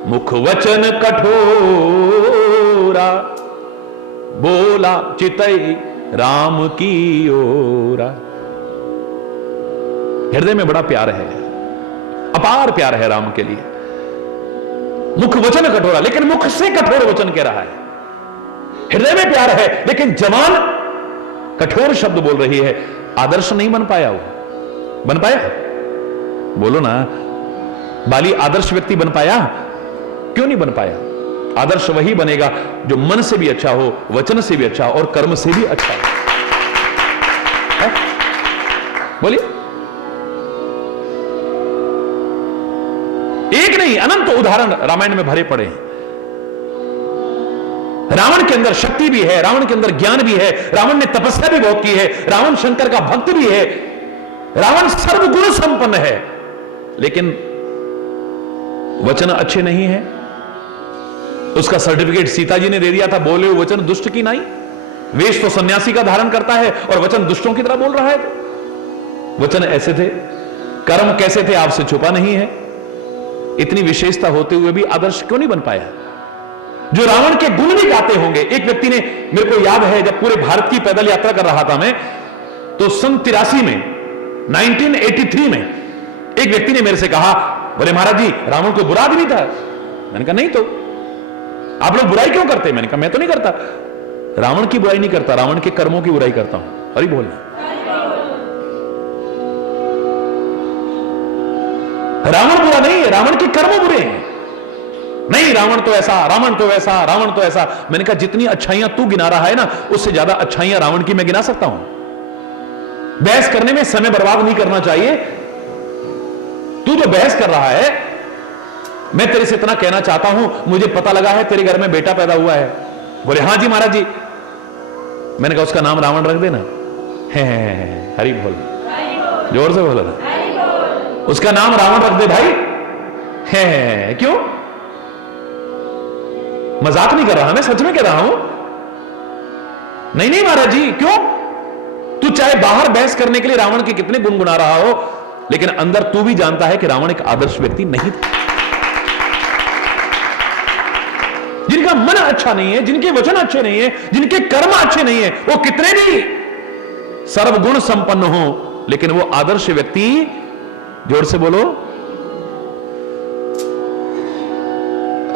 मुख वचन कठोरा, बोला चितई राम की ओरा। हृदय में बड़ा प्यार है, अपार प्यार है राम के लिए। मुख वचन कठोरा, लेकिन मुख से कठोर वचन कह रहा है। हृदय में प्यार है लेकिन जवान कठोर शब्द बोल रही है। आदर्श नहीं बन पाया, वो बन पाया? बोलो ना, बाली आदर्श व्यक्ति बन पाया? क्यों नहीं बन पाया? आदर्श वही बनेगा जो मन से भी अच्छा हो, वचन से भी अच्छा हो और कर्म से भी अच्छा हो। बोलिए। एक नहीं, अनंत उदाहरण रामायण में भरे पड़े हैं। रावण के अंदर शक्ति भी है, रावण के अंदर ज्ञान भी है, रावण ने तपस्या भी बहुत की है, रावण शंकर का भक्त भी है, रावण सर्वगुण संपन्न है, लेकिन वचन अच्छे नहीं है। उसका सर्टिफिकेट सीता जी ने दे दिया था, बोले वचन दुष्ट की नहीं। वेश तो सन्यासी का धारण करता है और वचन दुष्टों की तरह बोल रहा है। वचन ऐसे थे, कर्म कैसे थे आपसे छुपा नहीं है। इतनी विशेषता होते हुए भी आदर्श क्यों नहीं बन पाया? जो रावण के गुण भी गाते होंगे। एक व्यक्ति ने, मेरे को याद है जब पूरे भारत की पैदल यात्रा कर रहा था मैं, तो सन 83 में 1983 में एक व्यक्ति ने मेरे से कहा, बोले महाराज जी रावण कोई बुरा आदमी था? मैंने कहा नहीं तो आप लोग बुराई क्यों करते? मैंने कहा मैं तो नहीं करता। रावण की बुराई नहीं करता, रावण के कर्मों की बुराई करता हूं। हरि बोलना। रावण बुरा नहीं है, रावण के कर्म बुरे हैं। नहीं रावण तो ऐसा, रावण तो वैसा, रावण तो ऐसा। मैंने कहा जितनी अच्छाइयां तू गिना रहा है ना, उससे ज्यादा अच्छाइयां रावण की मैं गिना सकता हूं। बहस करने में समय बर्बाद नहीं करना चाहिए। तू जो बहस कर रहा है, मैं तेरे से इतना कहना चाहता हूं, मुझे पता लगा है तेरे घर में बेटा पैदा हुआ है। बोले हां जी महाराज जी। मैंने कहा उसका नाम रावण रख देना। हरि बोल, जोर से बोलो ना, उसका नाम रावण रख दे भाई। है क्यों? मजाक नहीं कर रहा, मैं सच में कह रहा हूं। नहीं नहीं महाराज जी, क्यों? तू चाहे बाहर बहस करने के लिए रावण के कितने गुनगुना रहा हो, लेकिन अंदर तू भी जानता है कि रावण एक आदर्श व्यक्ति नहीं था। जिनका मन अच्छा नहीं है, जिनके वचन अच्छे नहीं है, जिनके कर्म अच्छे नहीं है, वो कितने भी सर्वगुण संपन्न हो, लेकिन वो आदर्श व्यक्ति, जोर से बोलो,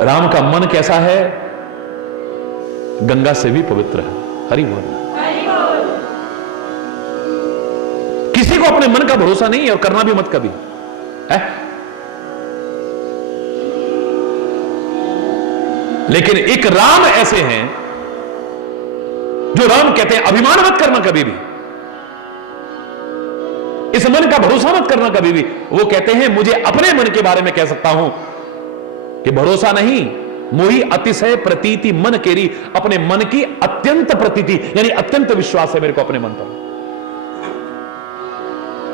राम का मन कैसा है? गंगा से भी पवित्र है। हरि बोल। किसी को अपने मन का भरोसा नहीं है और करना भी मत कभी है? लेकिन एक राम ऐसे हैं जो राम कहते हैं अभिमान मत करना कभी भी, इस मन का भरोसा मत करना कभी भी। वो कहते हैं मुझे अपने मन के बारे में कह सकता हूं कि भरोसा नहीं, मोही अतिशय प्रतीति मन केरी। अपने मन की अत्यंत प्रतीति यानी अत्यंत विश्वास है मेरे को अपने मन पर।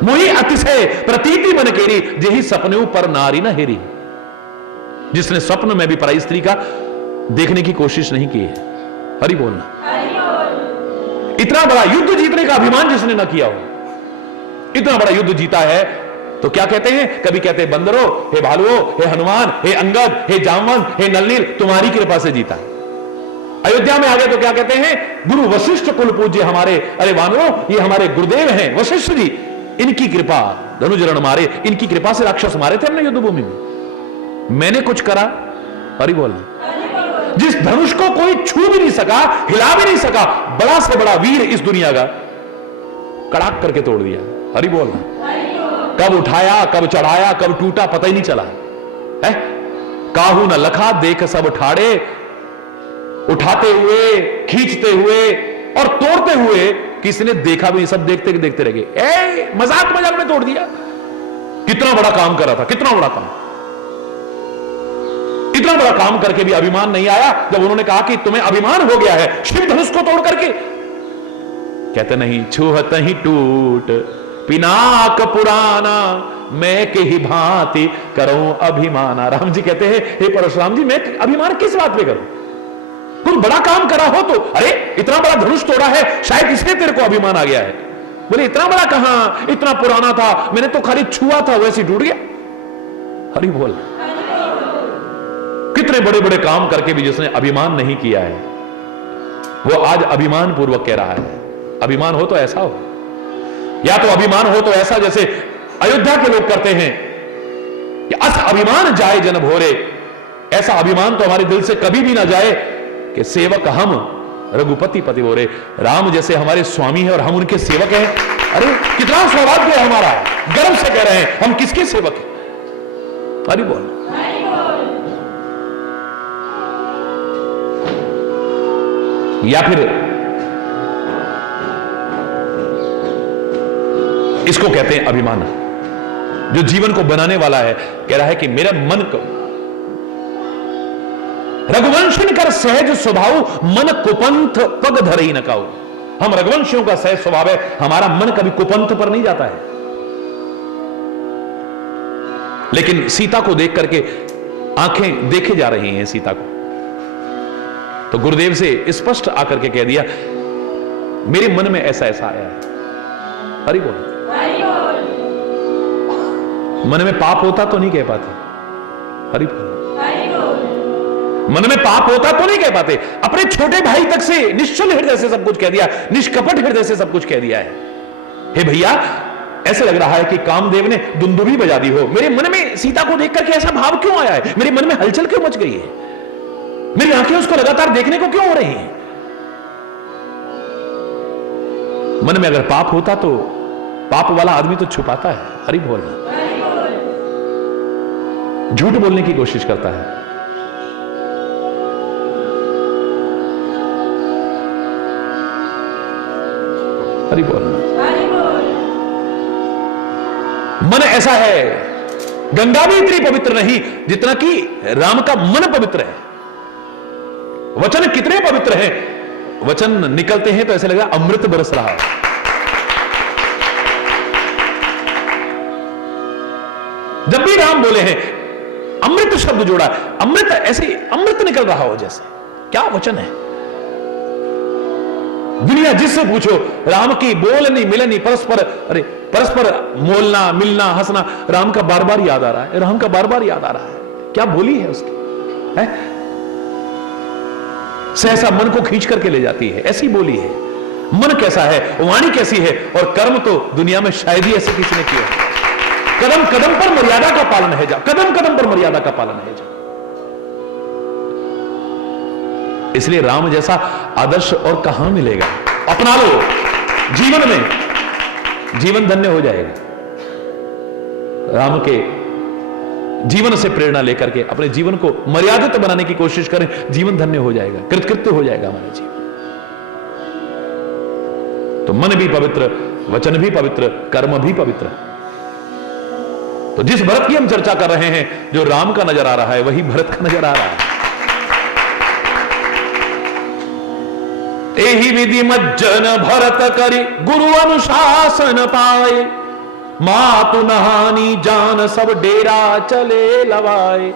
मोही अतिशय प्रतीति मन केरी, जेही सपने पर नारी न हेरी। जिसने स्वप्न में भी पराई स्त्री का देखने की कोशिश नहीं की है। हरि बोलना। इतना बड़ा युद्ध जीतने का अभिमान जिसने ना किया हो, इतना बड़ा युद्ध जीता है, तो क्या कहते हैं? कभी कहते हैं बंदरो, हे भालुओं, हे हनुमान, हे अंगद, हे जामवंत, हे नलनील, तुम्हारी कृपा से जीता है। अयोध्या में आ गए तो क्या कहते हैं? गुरु वशिष्ठ कुल पूज्य हमारे। अरे वानरों, ये हमारे गुरुदेव हैं वशिष्ठ जी, इनकी कृपा धनुजरण मारे, इनकी कृपा से राक्षस मारे थे हमने युद्ध भूमि में। मैंने कुछ करा? हरि बोलना। जिस धनुष को कोई छू भी नहीं सका, हिला भी नहीं सका, बड़ा से बड़ा वीर इस दुनिया का, कड़ाक करके तोड़ दिया। हरि बोलना। कब उठाया, कब चढ़ाया, कब टूटा, पता ही नहीं चला है। काहू न लखा देख सब ठाड़े, उठाते हुए, खींचते हुए और तोड़ते हुए किसी ने देखा भी नहीं, सब देखते देखते रह गए। मजाक मजाक में तोड़ दिया। कितना बड़ा काम कर रहा था, कितना बड़ा काम। इतना बड़ा काम करके भी अभिमान नहीं आया। जब उन्होंने कहा कि तुम्हें अभिमान हो गया है शिव धनुष को तोड़ करके, कहते नहीं छूहत ही टूट पिनाक पुराना, मैं के ही भांति करूं अभिमाना। राम जी कहते हैं हे परशुराम जी, मैं अभिमान किस बात पे करूं? कुछ बड़ा काम करा हो तो, अरे इतना बड़ा धनुष तोड़ा है, शायद इसलिए तेरे को अभिमान आ गया है। बोले इतना बड़ा कहां, इतना पुराना था, मैंने तो खाली छुआ था, वैसे टूट गया। हरि बोल। कितने बड़े बड़े काम करके भी जिसने अभिमान नहीं किया है, वो आज अभिमान पूर्वक कह रहा है। अभिमान हो तो ऐसा हो, या तो अभिमान हो तो ऐसा जैसे अयोध्या के लोग करते हैं कि अस अभिमान जाए जन भोरे। ऐसा अभिमान तो हमारे दिल से कभी भी ना जाए कि सेवक हम रघुपति पति बोरे। राम जैसे हमारे स्वामी हैं और हम उनके सेवक हैं। अरे कितना सौभाग्य है हमारा, गर्व से कह रहे हैं हम किसके सेवक हैं। हरि बोल। या फिर इसको कहते हैं अभिमान, जो जीवन को बनाने वाला है। कह रहा है कि मेरा मन को रघुवंशन कर सहज स्वभाव, मन कुपंथ पग धरे न काऊ। हम रघुवंशियों का सहज स्वभाव है, हमारा मन कभी कुपंथ पर नहीं जाता है। लेकिन सीता को देख करके आंखें देखे जा रही हैं सीता को, तो गुरुदेव से स्पष्ट आकर के कह दिया मेरे मन में ऐसा ऐसा आया है। हरि बोल। मन में पाप होता तो नहीं कह पाते। हरि बोल। मन में पाप होता तो नहीं कह पाते। अपने छोटे भाई तक से निश्चल हृदय से सब कुछ कह दिया, निष्कपट हृदय से सब कुछ कह दिया है। हे भैया, ऐसे लग रहा है कि कामदेव ने दुंदुभी बजा दी हो। मेरे मन में सीता को देखकर के ऐसा भाव क्यों आया है? मेरे मन में हलचल क्यों मच गई है? मेरी आंखें उसको लगातार देखने को क्यों हो रही हैं? मन में अगर पाप होता तो पाप वाला आदमी तो छुपाता है, हरि बोल, झूठ बोलने की कोशिश करता है। हरि बोल। मन ऐसा है, गंगा भी इतनी पवित्र नहीं जितना कि राम का मन पवित्र है। वचन कितने पवित्र हैं, वचन निकलते हैं तो ऐसा लग रहा है अमृत बरस रहा है। जब भी राम बोले हैं, अमृत शब्द जोड़ा, अमृत ऐसे अमृत निकल रहा हो जैसे। क्या वचन है। दुनिया जिससे पूछो, राम की बोलनी मिलनी परस्पर, अरे परस्पर मोलना मिलना हंसना राम का बार बार याद आ रहा है, राम का बार बार याद आ रहा है। क्या बोली है उसकी, है? सहसा मन को खींच करके ले जाती है, ऐसी बोली है। मन कैसा है, वाणी कैसी है, और कर्म तो दुनिया में शायद ही ऐसे किसी ने किया। कदम कदम पर मर्यादा का पालन है जा, कदम कदम पर मर्यादा का पालन है जा। इसलिए राम जैसा आदर्श और कहां मिलेगा। अपना लो जीवन में, जीवन धन्य हो जाएगा। राम के जीवन से प्रेरणा लेकर के अपने जीवन को मर्यादित बनाने की कोशिश करें, जीवन धन्य हो जाएगा, कृतकृत्य हो जाएगा हमारा जीवन। तो मन भी पवित्र, वचन भी पवित्र, कर्म भी पवित्र। तो जिस भरत की हम चर्चा कर रहे हैं, जो राम का नजर आ रहा है, वही भरत का नजर आ रहा है। एही विधि मज्जन भरत करी गुरु अनुशासन पाए, मातु नहानी जान सब डेरा चले लवाए।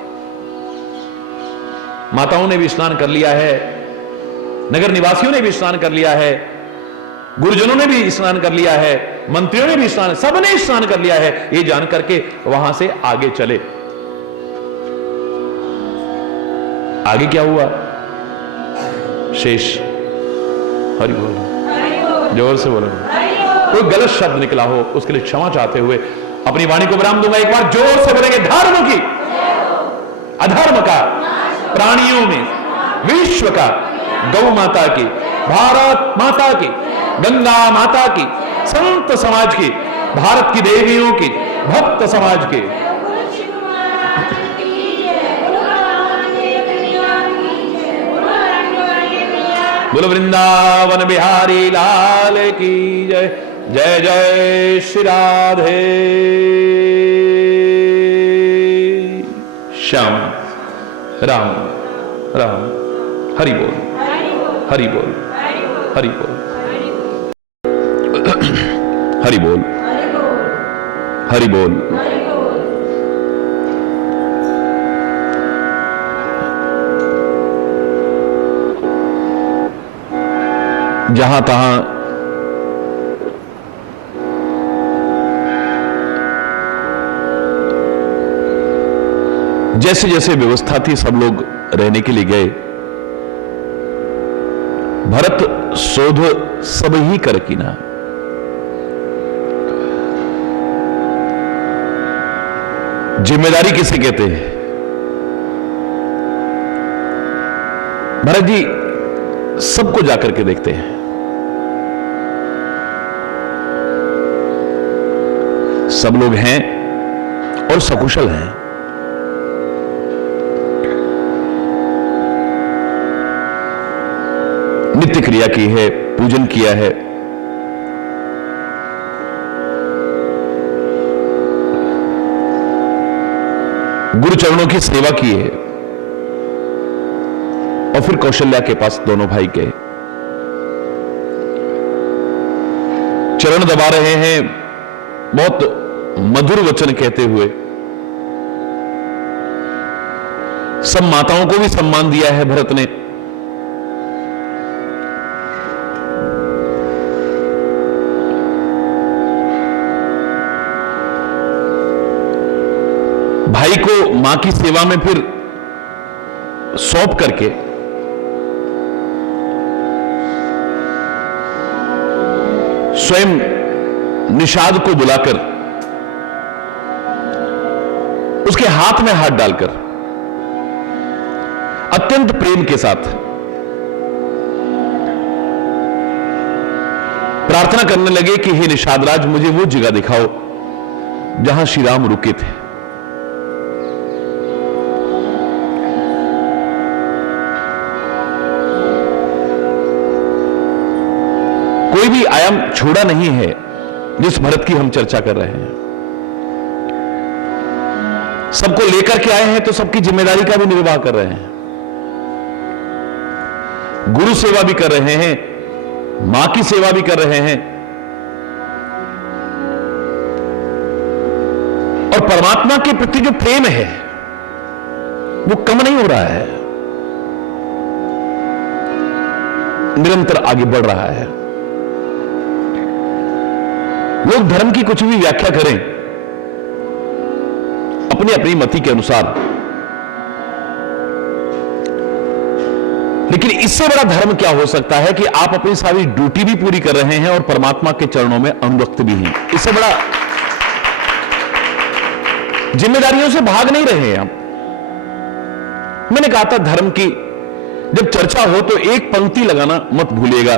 माताओं ने भी स्नान कर लिया है, नगर निवासियों ने भी स्नान कर लिया है, गुरुजनों ने भी स्नान कर लिया है, मंत्रियों ने भी स्नान, सबने स्नान कर लिया है। ये जान करके वहां से आगे चले। आगे क्या हुआ, शेष। हरि बोलो, जोर से बोलो। कोई गलत शब्द निकला हो उसके लिए क्षमा चाहते हुए अपनी वाणी को विराम दूंगा। एक बार जोर से बोलेंगे, धर्म की, अधर्म का, प्राणियों में, विश्व का, गौ माता की, भारत माता की, गंगा माता की, संत समाज की, भारत की देवियों की, भक्त समाज की। बोलो वृंदावन बिहारी लाल की जय। जय जय श्री राधे श्याम राम राम। हरि बोल, हरि बोल, हरि बोल, हरि बोल, हरि बोल। जहां तहां जैसे जैसे व्यवस्था थी सब लोग रहने के लिए गए। भरत शोध सब ही कर कीना। जिम्मेदारी किसे कहते हैं? भरत जी सबको जाकर के देखते हैं। सब लोग हैं और सकुशल हैं। नित्य क्रिया की है, पूजन किया है। गुरु चरणों की सेवा की है और फिर कौशल्या के पास दोनों भाई गए। चरण दबा रहे हैं, बहुत मधुर वचन कहते हुए। सब माताओं को भी सम्मान दिया है भरत ने। भाई को मां की सेवा में फिर सौंप करके स्वयं निषाद को बुलाकर उसके हाथ में हाथ डालकर अत्यंत प्रेम के साथ प्रार्थना करने लगे कि हे निषादराज, मुझे वो जगह दिखाओ जहां श्री राम रुके थे। कोई भी आयाम छोड़ा नहीं है जिस भरत की हम चर्चा कर रहे हैं। सबको लेकर के आए हैं तो सबकी जिम्मेदारी का भी निर्वाह कर रहे हैं। गुरु सेवा भी कर रहे हैं, मां की सेवा भी कर रहे हैं, और परमात्मा के प्रति जो प्रेम है वो कम नहीं हो रहा है, निरंतर आगे बढ़ रहा है। लोग धर्म की कुछ भी व्याख्या करें अपनी अपनी मति के अनुसार, लेकिन इससे बड़ा धर्म क्या हो सकता है कि आप अपनी सारी ड्यूटी भी पूरी कर रहे हैं और परमात्मा के चरणों में अनुरक्त भी हैं। इससे बड़ा जिम्मेदारियों से भाग नहीं रहे हैं आप। मैंने कहा था धर्म की जब चर्चा हो तो एक पंक्ति लगाना मत भूलिएगा।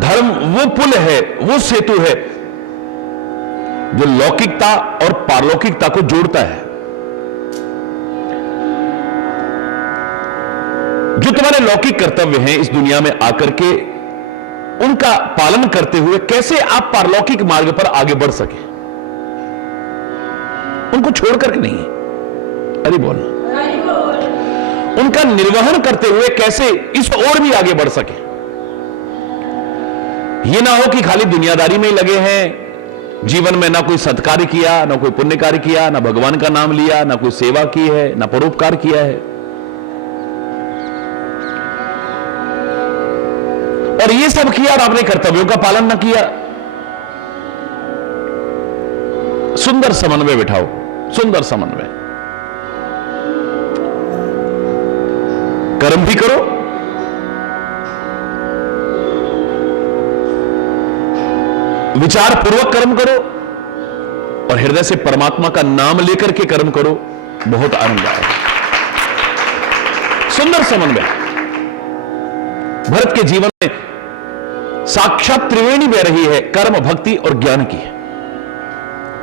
धर्म वो पुल है, वो सेतु है जो लौकिकता और पारलौकिकता को जोड़ता है। जो तुम्हारे लौकिक कर्तव्य हैं इस दुनिया में आकर के उनका पालन करते हुए कैसे आप पारलौकिक मार्ग पर आगे बढ़ सके, उनको छोड़ करके नहीं, अरे बोलना, उनका निर्वहन करते हुए कैसे इस ओर भी आगे बढ़ सके। यह ना हो कि खाली दुनियादारी में ही लगे हैं, जीवन में ना कोई सत्कार्य किया, ना कोई पुण्य कार्य किया, ना भगवान का नाम लिया, ना कोई सेवा की है, ना परोपकार किया है। और ये सब किया और अपने कर्तव्यों का पालन ना किया। सुंदर समन्वय बिठाओ, सुंदर समन्वय। कर्म भी करो, विचार पूर्वक कर्म करो, और हृदय से परमात्मा का नाम लेकर के कर्म करो। बहुत आनंद आएगा। सुंदर समन्वय। भरत के जीवन में साक्षात त्रिवेणी बह रही है, कर्म, भक्ति और ज्ञान की।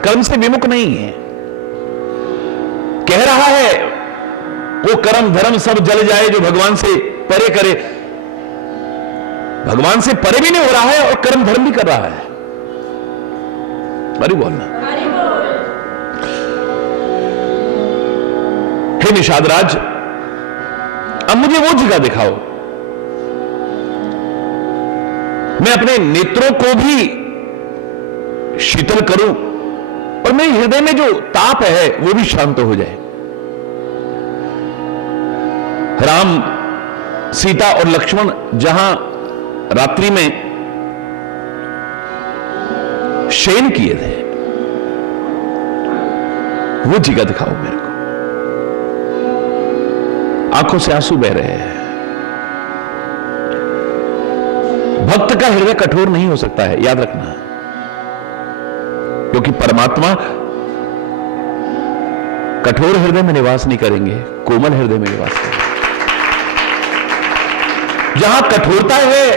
कर्म से विमुख नहीं है। कह रहा है वो कर्म धर्म सब जल जाए जो भगवान से परे करे। भगवान से परे भी नहीं हो रहा है और कर्म धर्म भी कर रहा है। अरे बोलना, हे निषादराज, अब मुझे वो जगह दिखाओ, मैं अपने नेत्रों को भी शीतल करूं और मेरे हृदय में जो ताप है वो भी शांत हो जाए। राम, सीता और लक्ष्मण जहां रात्रि में शयन किए थे वो जगह दिखाओ मेरे को। आंखों से आंसू बह रहे हैं। भक्त का हृदय कठोर नहीं हो सकता है, याद रखना, क्योंकि परमात्मा कठोर हृदय में निवास नहीं करेंगे, कोमल हृदय में निवास करेंगे। जहां कठोरता है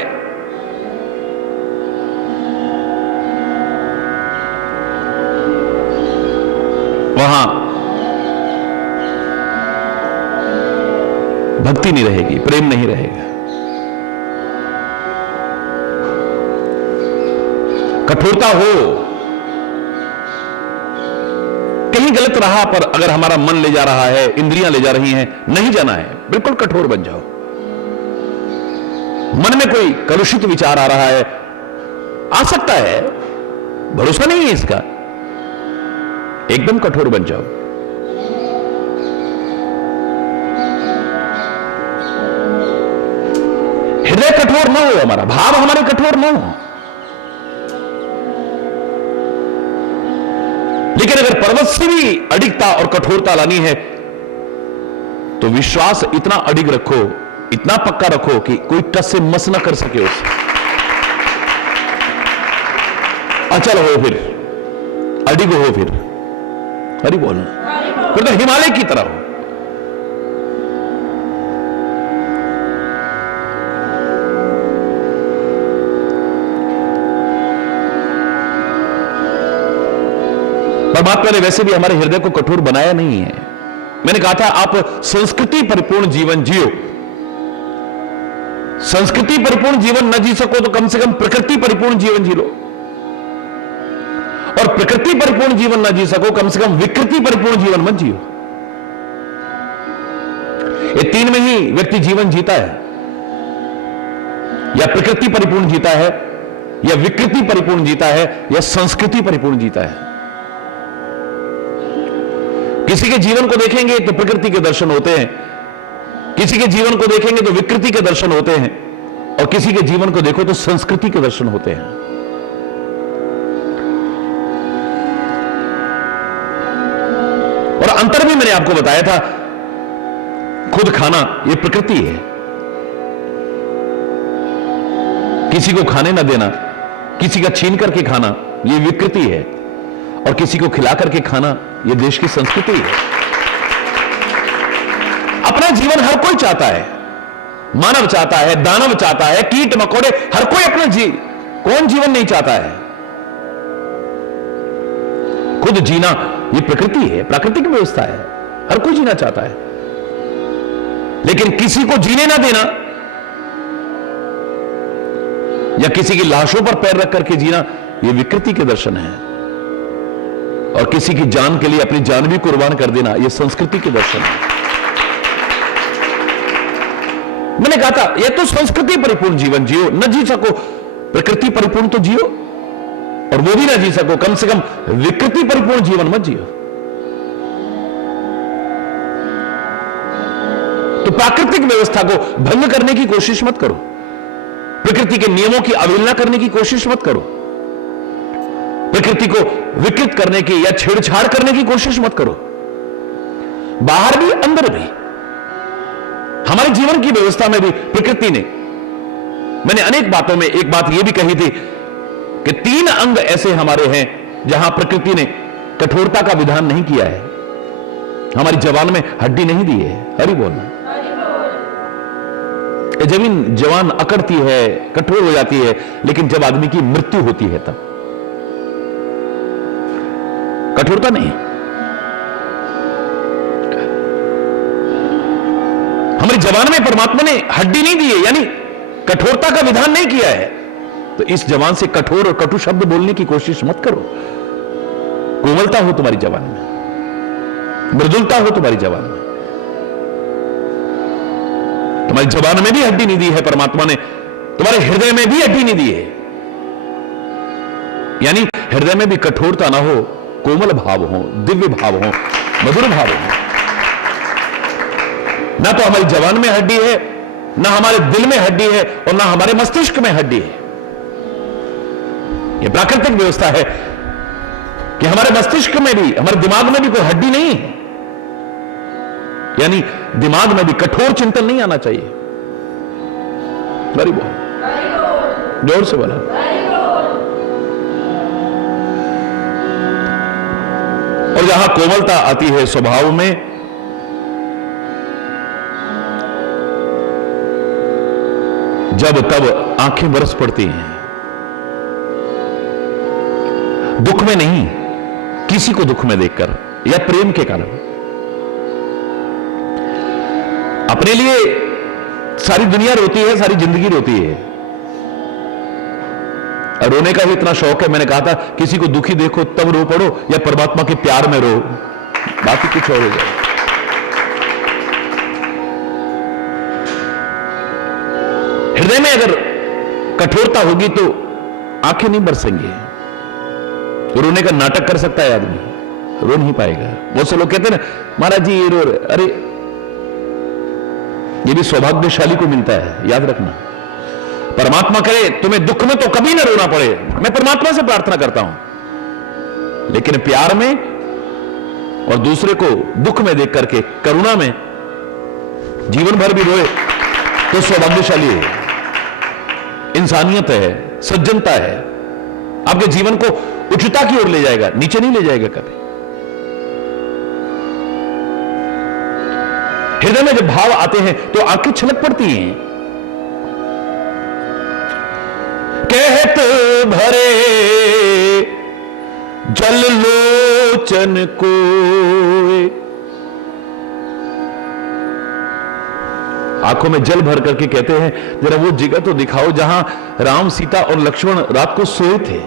वहां भक्ति नहीं रहेगी, प्रेम नहीं रहेगा। कठोरता हो, कहीं गलत रहा पर अगर हमारा मन ले जा रहा है, इंद्रियां ले जा रही हैं, नहीं जाना है, बिल्कुल कठोर बन जाओ। मन में कोई कलुषित विचार आ रहा है, आ सकता है, भरोसा नहीं है इसका, एकदम कठोर बन जाओ। हृदय कठोर ना हो, हमारा भाव हमारे कठोर ना हो। लेकिन अगर पर्वत से भी अडिगता और कठोरता लानी है तो विश्वास इतना अडिग रखो, इतना पक्का रखो कि कोई टस से मस ना कर सके उसे। अचल हो, फिर अडिग हो, फिर हरि बोलना, फिर तो हिमालय की तरह हो। परमात्मा ने वैसे भी हमारे हृदय को कठोर बनाया नहीं है। मैंने कहा था आप संस्कृति परिपूर्ण जीवन जियो। संस्कृति परिपूर्ण जीवन न जी सको तो कम से कम प्रकृति परिपूर्ण जीवन जी लो, और प्रकृति परिपूर्ण जीवन न जी सको कम से कम विकृति परिपूर्ण जीवन मत जियो। ये तीन में ही व्यक्ति जीवन जीता है, या प्रकृति परिपूर्ण जीता है, या विकृति परिपूर्ण जीता है, या संस्कृति परिपूर्ण जीता है। किसी के जीवन को देखेंगे तो प्रकृति के दर्शन होते हैं, किसी के जीवन को देखेंगे तो विकृति के दर्शन होते हैं, और किसी के जीवन को देखो तो संस्कृति के दर्शन होते हैं। और अंतर भी मैंने आपको बताया था, खुद खाना यह प्रकृति है, किसी को खाने ना देना, किसी का छीन करके खाना यह विकृति है, और किसी को खिला करके खाना यह देश की संस्कृति है। अपना जीवन हर कोई चाहता है, मानव चाहता है, दानव चाहता है, कीट मकोड़े, हर कोई अपना कौन जीवन नहीं चाहता है। खुद जीना यह प्रकृति है, प्राकृतिक व्यवस्था है, हर कोई जीना चाहता है। लेकिन किसी को जीने ना देना या किसी की लाशों पर पैर रख करके जीना यह विकृति के दर्शन है, और किसी की जान के लिए अपनी जान भी कुर्बान कर देना यह संस्कृति के दर्शन है। मैंने कहा था यह तो संस्कृति परिपूर्ण जीवन जियो, न जी सको प्रकृति परिपूर्ण तो जियो, और वो भी ना जी सको कम से कम विकृति परिपूर्ण जीवन मत जियो। तो प्राकृतिक व्यवस्था को भंग करने की कोशिश मत करो, प्रकृति के नियमों की अवहेलना करने की कोशिश मत करो, प्रकृति को विकृत करने की या छेड़छाड़ करने की कोशिश मत करो। बाहर भी अंदर भी, हमारे जीवन की व्यवस्था में भी प्रकृति ने, मैंने अनेक बातों में एक बात यह भी कही थी कि 3 अंग ऐसे हमारे हैं जहां प्रकृति ने कठोरता का विधान नहीं किया है। हमारी जवान में हड्डी नहीं दी है, हरि बोलना। जमीन जवान अकड़ती है, कठोर हो जाती है, लेकिन जब आदमी की मृत्यु होती है तब कठोरता नहीं। हमारी जवान में परमात्मा ने हड्डी नहीं दी है, यानी कठोरता का विधान नहीं किया है। तो इस जवान से कठोर और कटु शब्द बोलने की कोशिश मत करो। कोमलता हो तुम्हारी जवान में, मृदुलता हो तुम्हारी जवान में। तुम्हारी जवान में भी हड्डी नहीं दी है परमात्मा ने, तुम्हारे हृदय में भी हड्डी नहीं दी है, यानी हृदय में भी कठोरता ना हो, कोमल भाव हो, दिव्य भाव हो, मधुर भाव हो। ना तो हमारी जवान में हड्डी है, ना हमारे दिल में हड्डी है, और ना हमारे मस्तिष्क में हड्डी है। यह प्राकृतिक व्यवस्था है कि हमारे मस्तिष्क में भी, हमारे दिमाग में भी कोई हड्डी नहीं है, यानी दिमाग में भी कठोर चिंतन नहीं आना चाहिए। वेरी बोल, जोर से बोला। और जहां कोमलता आती है स्वभाव में, जब तब आंखें बरस पड़ती हैं, दुख में नहीं, किसी को दुख में देखकर या प्रेम के कारण। अपने लिए सारी दुनिया रोती है, सारी जिंदगी रोती है, और रोने का भी इतना शौक है। मैंने कहा था किसी को दुखी देखो तब रो पड़ो, या परमात्मा के प्यार में रो, बाकी कुछ और हो जाए। हृदय में अगर कठोरता होगी तो आंखें नहीं बरसेंगी। रोने का नाटक कर सकता है आदमी, रो नहीं पाएगा। बहुत से लोग कहते हैं ना महाराज जी ये रो रहे, अरे ये भी सौभाग्यशाली को मिलता है, याद रखना। परमात्मा करे तुम्हें दुख में तो कभी ना रोना पड़े, मैं परमात्मा से प्रार्थना करता हूं, लेकिन प्यार में और दूसरे को दुख में देख करके करुणा में जीवन भर भी रोए तो सौभाग्यशाली है, इंसानियत है, सज्जनता है, आपके जीवन को उच्चता की ओर ले जाएगा, नीचे नहीं ले जाएगा कभी। हृदय में जब भाव आते हैं तो आंखें छलक पड़ती हैं। कहत भरे जल लो लोचन कोय। आंखों में जल भर करके कहते हैं, जरा वो जगह तो दिखाओ जहां राम, सीता और लक्ष्मण रात को सोए थे।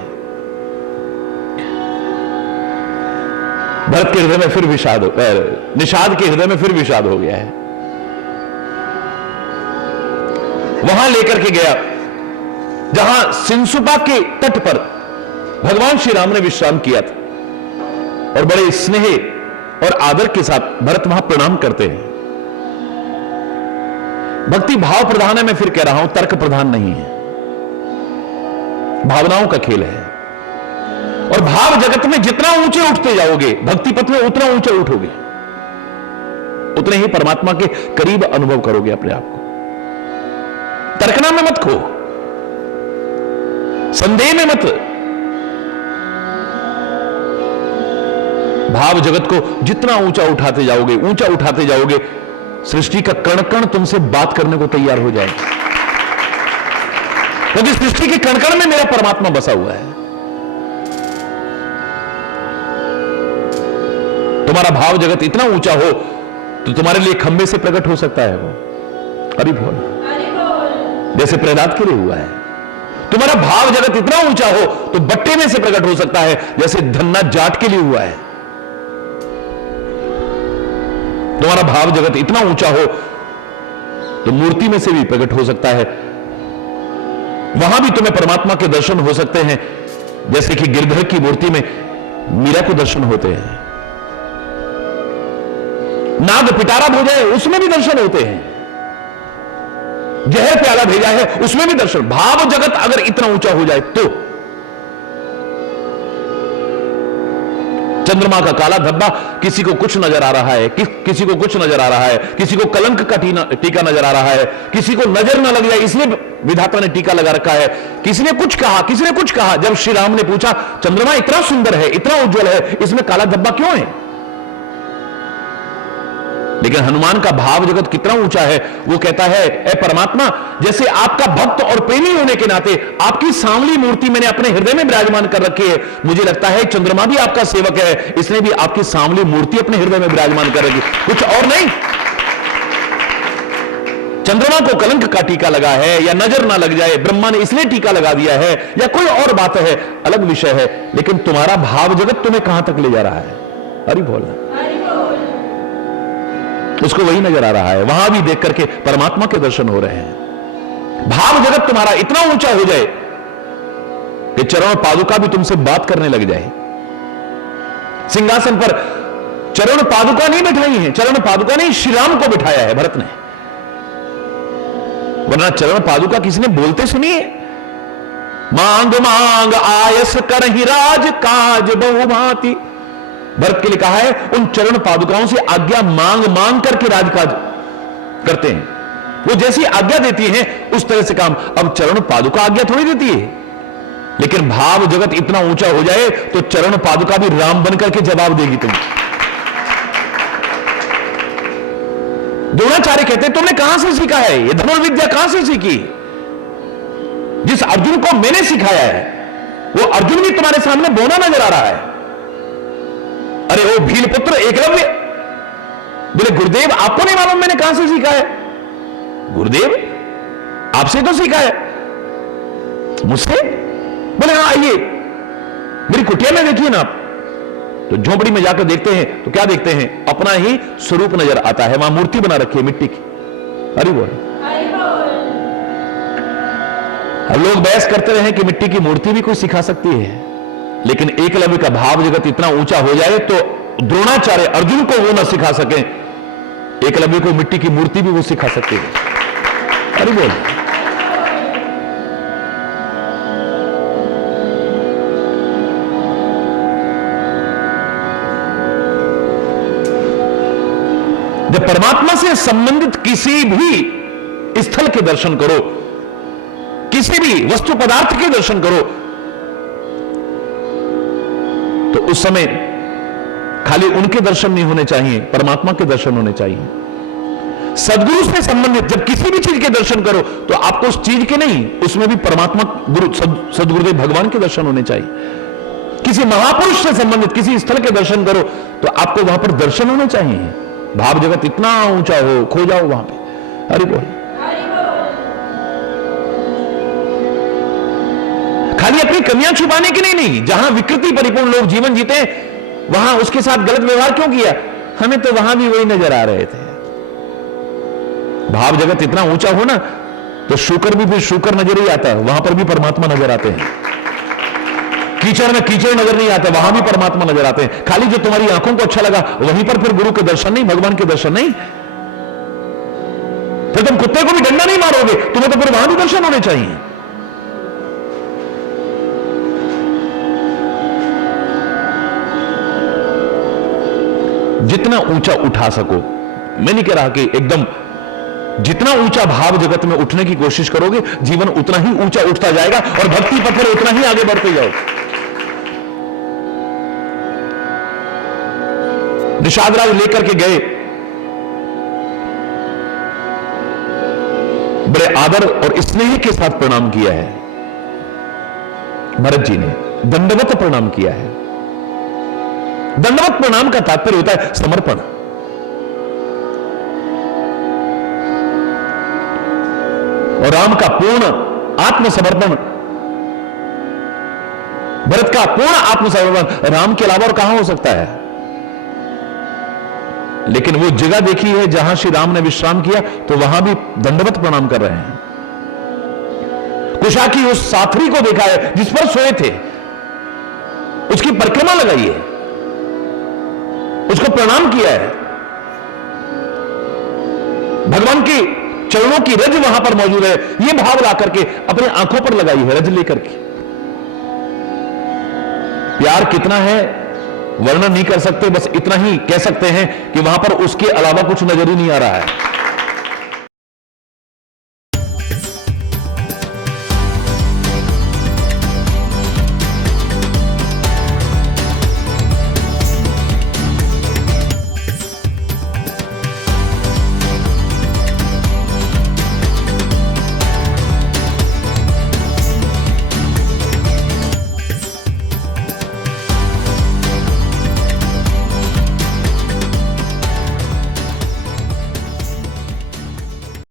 भरत के हृदय में फिर विषाद, निषाद के हृदय में फिर विषाद हो गया है। वहां लेकर के गया जहां सिंसुपा के तट पर भगवान श्री राम ने विश्राम किया था, और बड़े स्नेह और आदर के साथ भरत वहां प्रणाम करते हैं। भक्ति भाव प्रधान है, मैं फिर कह रहा हूं, तर्क प्रधान नहीं है, भावनाओं का खेल है। और भाव जगत में जितना ऊंचे उठते जाओगे, भक्ति पथ में उतना ऊंचे उठोगे, उतने ही परमात्मा के करीब अनुभव करोगे अपने आप को। तर्कना में मत खो, संदेह में मत। भाव जगत को जितना ऊंचा उठाते जाओगे, ऊंचा उठाते जाओगे, सृष्टि का कण कण तुमसे बात करने को तैयार हो जाएगा, क्योंकि सृष्टि के कण कण में मेरा परमात्मा बसा हुआ है। तुम्हारा भाव जगत इतना ऊंचा हो तो तुम्हारे लिए खंबे से प्रकट हो सकता है वो। हरि बोल, जैसे प्रहलाद के लिए हुआ है। तुम्हारा भाव जगत इतना ऊंचा हो तो बट्टे में से प्रकट हो सकता है, जैसे धन्ना जाट के लिए हुआ है। तुम्हारा भाव जगत इतना ऊंचा हो तो मूर्ति में से भी प्रकट हो सकता है। वहां भी तुम्हें परमात्मा के दर्शन हो सकते हैं, जैसे कि गिरधर की मूर्ति में मीरा को दर्शन होते हैं। नाग पिटारा भेजा है, उसमें भी दर्शन होते हैं। जहर प्याला भेजा है, उसमें भी दर्शन। भाव जगत अगर इतना ऊंचा हो जाए तो चंद्रमा का काला धब्बा, किसी को कुछ नजर आ रहा है, किसी को कुछ नजर आ रहा है, किसी को कलंक का टीका नजर आ रहा है, किसी को नजर ना लग जाए इसलिए विधाता ने टीका लगा रखा है। किसी ने कुछ कहा, किसी ने कुछ कहा। जब श्री राम ने पूछा, चंद्रमा इतना सुंदर है, इतना उज्जवल है, इसमें काला धब्बा क्यों है? लेकिन हनुमान का भाव जगत कितना ऊंचा है, वो कहता है, ए परमात्मा, जैसे आपका भक्त और प्रेमी होने के नाते आपकी सांवली मूर्ति मैंने अपने हृदय में विराजमान कर रखी है। मुझे लगता है चंद्रमा भी आपका सेवक है, इसने भी आपकी सांवली मूर्ति अपने हृदय में विराजमान कर रखी, कुछ और नहीं। चंद्रमा को कलंक का टीका लगा है, या नजर ना लग जाए ब्रह्मा ने इसलिए टीका लगा दिया है, या कोई और बात है, अलग विषय है। लेकिन तुम्हारा भाव जगत तुम्हें कहां तक ले जा रहा है? हरि बोल, उसको वही नजर आ रहा है। वहां भी देख करके परमात्मा के दर्शन हो रहे हैं। भाव जगत तुम्हारा इतना ऊंचा हो जाए कि चरण पादुका भी तुमसे बात करने लग जाए। सिंहासन पर चरण पादुका नहीं बिठाई है, चरण पादुका नहीं, श्री राम को बिठाया है भरत ने। वरना चरण पादुका किसी ने बोलते सुनिए? मांग मांग आयस करहि राज काज बहुभांति। भरत के लिए कहा है, उन चरण पादुकाओं से आज्ञा मांग मांग करके राजकाज करते हैं। वो जैसी आज्ञा देती हैं उस तरह से काम। अब चरण पादुका आज्ञा थोड़ी देती है, लेकिन भाव जगत इतना ऊंचा हो जाए तो चरण पादुका भी राम बनकर के जवाब देगी तुम्हें। द्रोणाचार्य कहते हैं, तुमने कहां से सीखा है ये धनुर्विद्या? कहां से सीखी? जिस अर्जुन को मैंने सिखाया है वो अर्जुन भी तुम्हारे सामने बोना नजर आ रहा है। अरे ओ भील पुत्र एकलव्य, बोले गुरुदेव आपको नहीं मालूम मैंने कहां से सीखा है? गुरुदेव आपसे तो सीखा है। मुझसे? बोले हाँ आइए मेरी कुटिया में देखिए ना आप। तो झोंपड़ी में जाकर देखते हैं तो क्या देखते हैं? अपना ही स्वरूप नजर आता है। वहां मूर्ति बना रखी है मिट्टी की। हरि बोल। लोग बहस करते रहे कि मिट्टी की मूर्ति भी कोई सिखा सकती है, लेकिन एकलव्य का भाव जगत इतना ऊंचा हो जाए तो द्रोणाचार्य अर्जुन को वो ना सिखा सके, एकलव्य को मिट्टी की मूर्ति भी वो सिखा सकते हैं। अरे बोल। जब परमात्मा से संबंधित किसी भी स्थल के दर्शन करो, किसी भी वस्तु पदार्थ के दर्शन करो, तो उस समय खाली उनके दर्शन नहीं होने चाहिए, परमात्मा के दर्शन होने चाहिए। सदगुरु से संबंधित जब किसी भी चीज के दर्शन करो तो आपको उस चीज के नहीं, उसमें भी परमात्मा गुरु सदगुरुदेव भगवान के दर्शन होने चाहिए। किसी महापुरुष से संबंधित किसी स्थल के दर्शन करो तो आपको वहां पर दर्शन होने चाहिए। भाव जगत इतना ऊंचा हो, खो जाओ वहां पे। हरि बोल। खाली अपनी कमियां छुपाने के लिए नहीं, जहां विकृति परिपूर्ण लोग जीवन जीते वहां उसके साथ गलत व्यवहार क्यों किया? हमें तो वहां भी वही नजर आ रहे थे। भाव जगत इतना ऊंचा हो ना तो शुकर भी फिर शुकर नजर ही आता है, वहां पर भी परमात्मा नजर आते हैं। कीचड़ में कीचड़ नजर नहीं आता, वहां भी परमात्मा नजर आते हैं। खाली जो तुम्हारी आंखों को अच्छा लगा वहीं पर फिर गुरु के दर्शन नहीं, भगवान के दर्शन नहीं। फिर तुम कुत्ते को भी डंडा नहीं मारोगे, तुम्हें तो फिर वहां भी दर्शन होने चाहिए। जितना ऊंचा उठा सको, मैं नहीं कह रहा कि एकदम, जितना ऊंचा भाव जगत में उठने की कोशिश करोगे जीवन उतना ही ऊंचा उठता जाएगा और भक्ति पथ पर उतना ही आगे बढ़ते जाओगे। निषाद राज लेकर के गए, बड़े आदर और स्नेह के साथ प्रणाम किया है भरत जी ने, दंडवत प्रणाम किया है। दंडवत प्रणाम का तात्पर्य होता है समर्पण। और राम का पूर्ण आत्मसमर्पण, भरत का पूर्ण आत्मसमर्पण राम के अलावा और कहां हो सकता है? लेकिन वो जगह देखी है जहां श्री राम ने विश्राम किया तो वहां भी दंडवत प्रणाम कर रहे हैं। कुशा की उस साथरी को देखा है जिस पर सोए थे, उसकी परिक्रमा लगाई है, उसको प्रणाम किया है। भगवान की चरणों की रज वहां पर मौजूद है, यह भाव ला करके अपनी आंखों पर लगाई है रज लेकर के। प्यार कितना है वर्णन नहीं कर सकते, बस इतना ही कह सकते हैं कि वहां पर उसके अलावा कुछ नजर ही नहीं आ रहा है।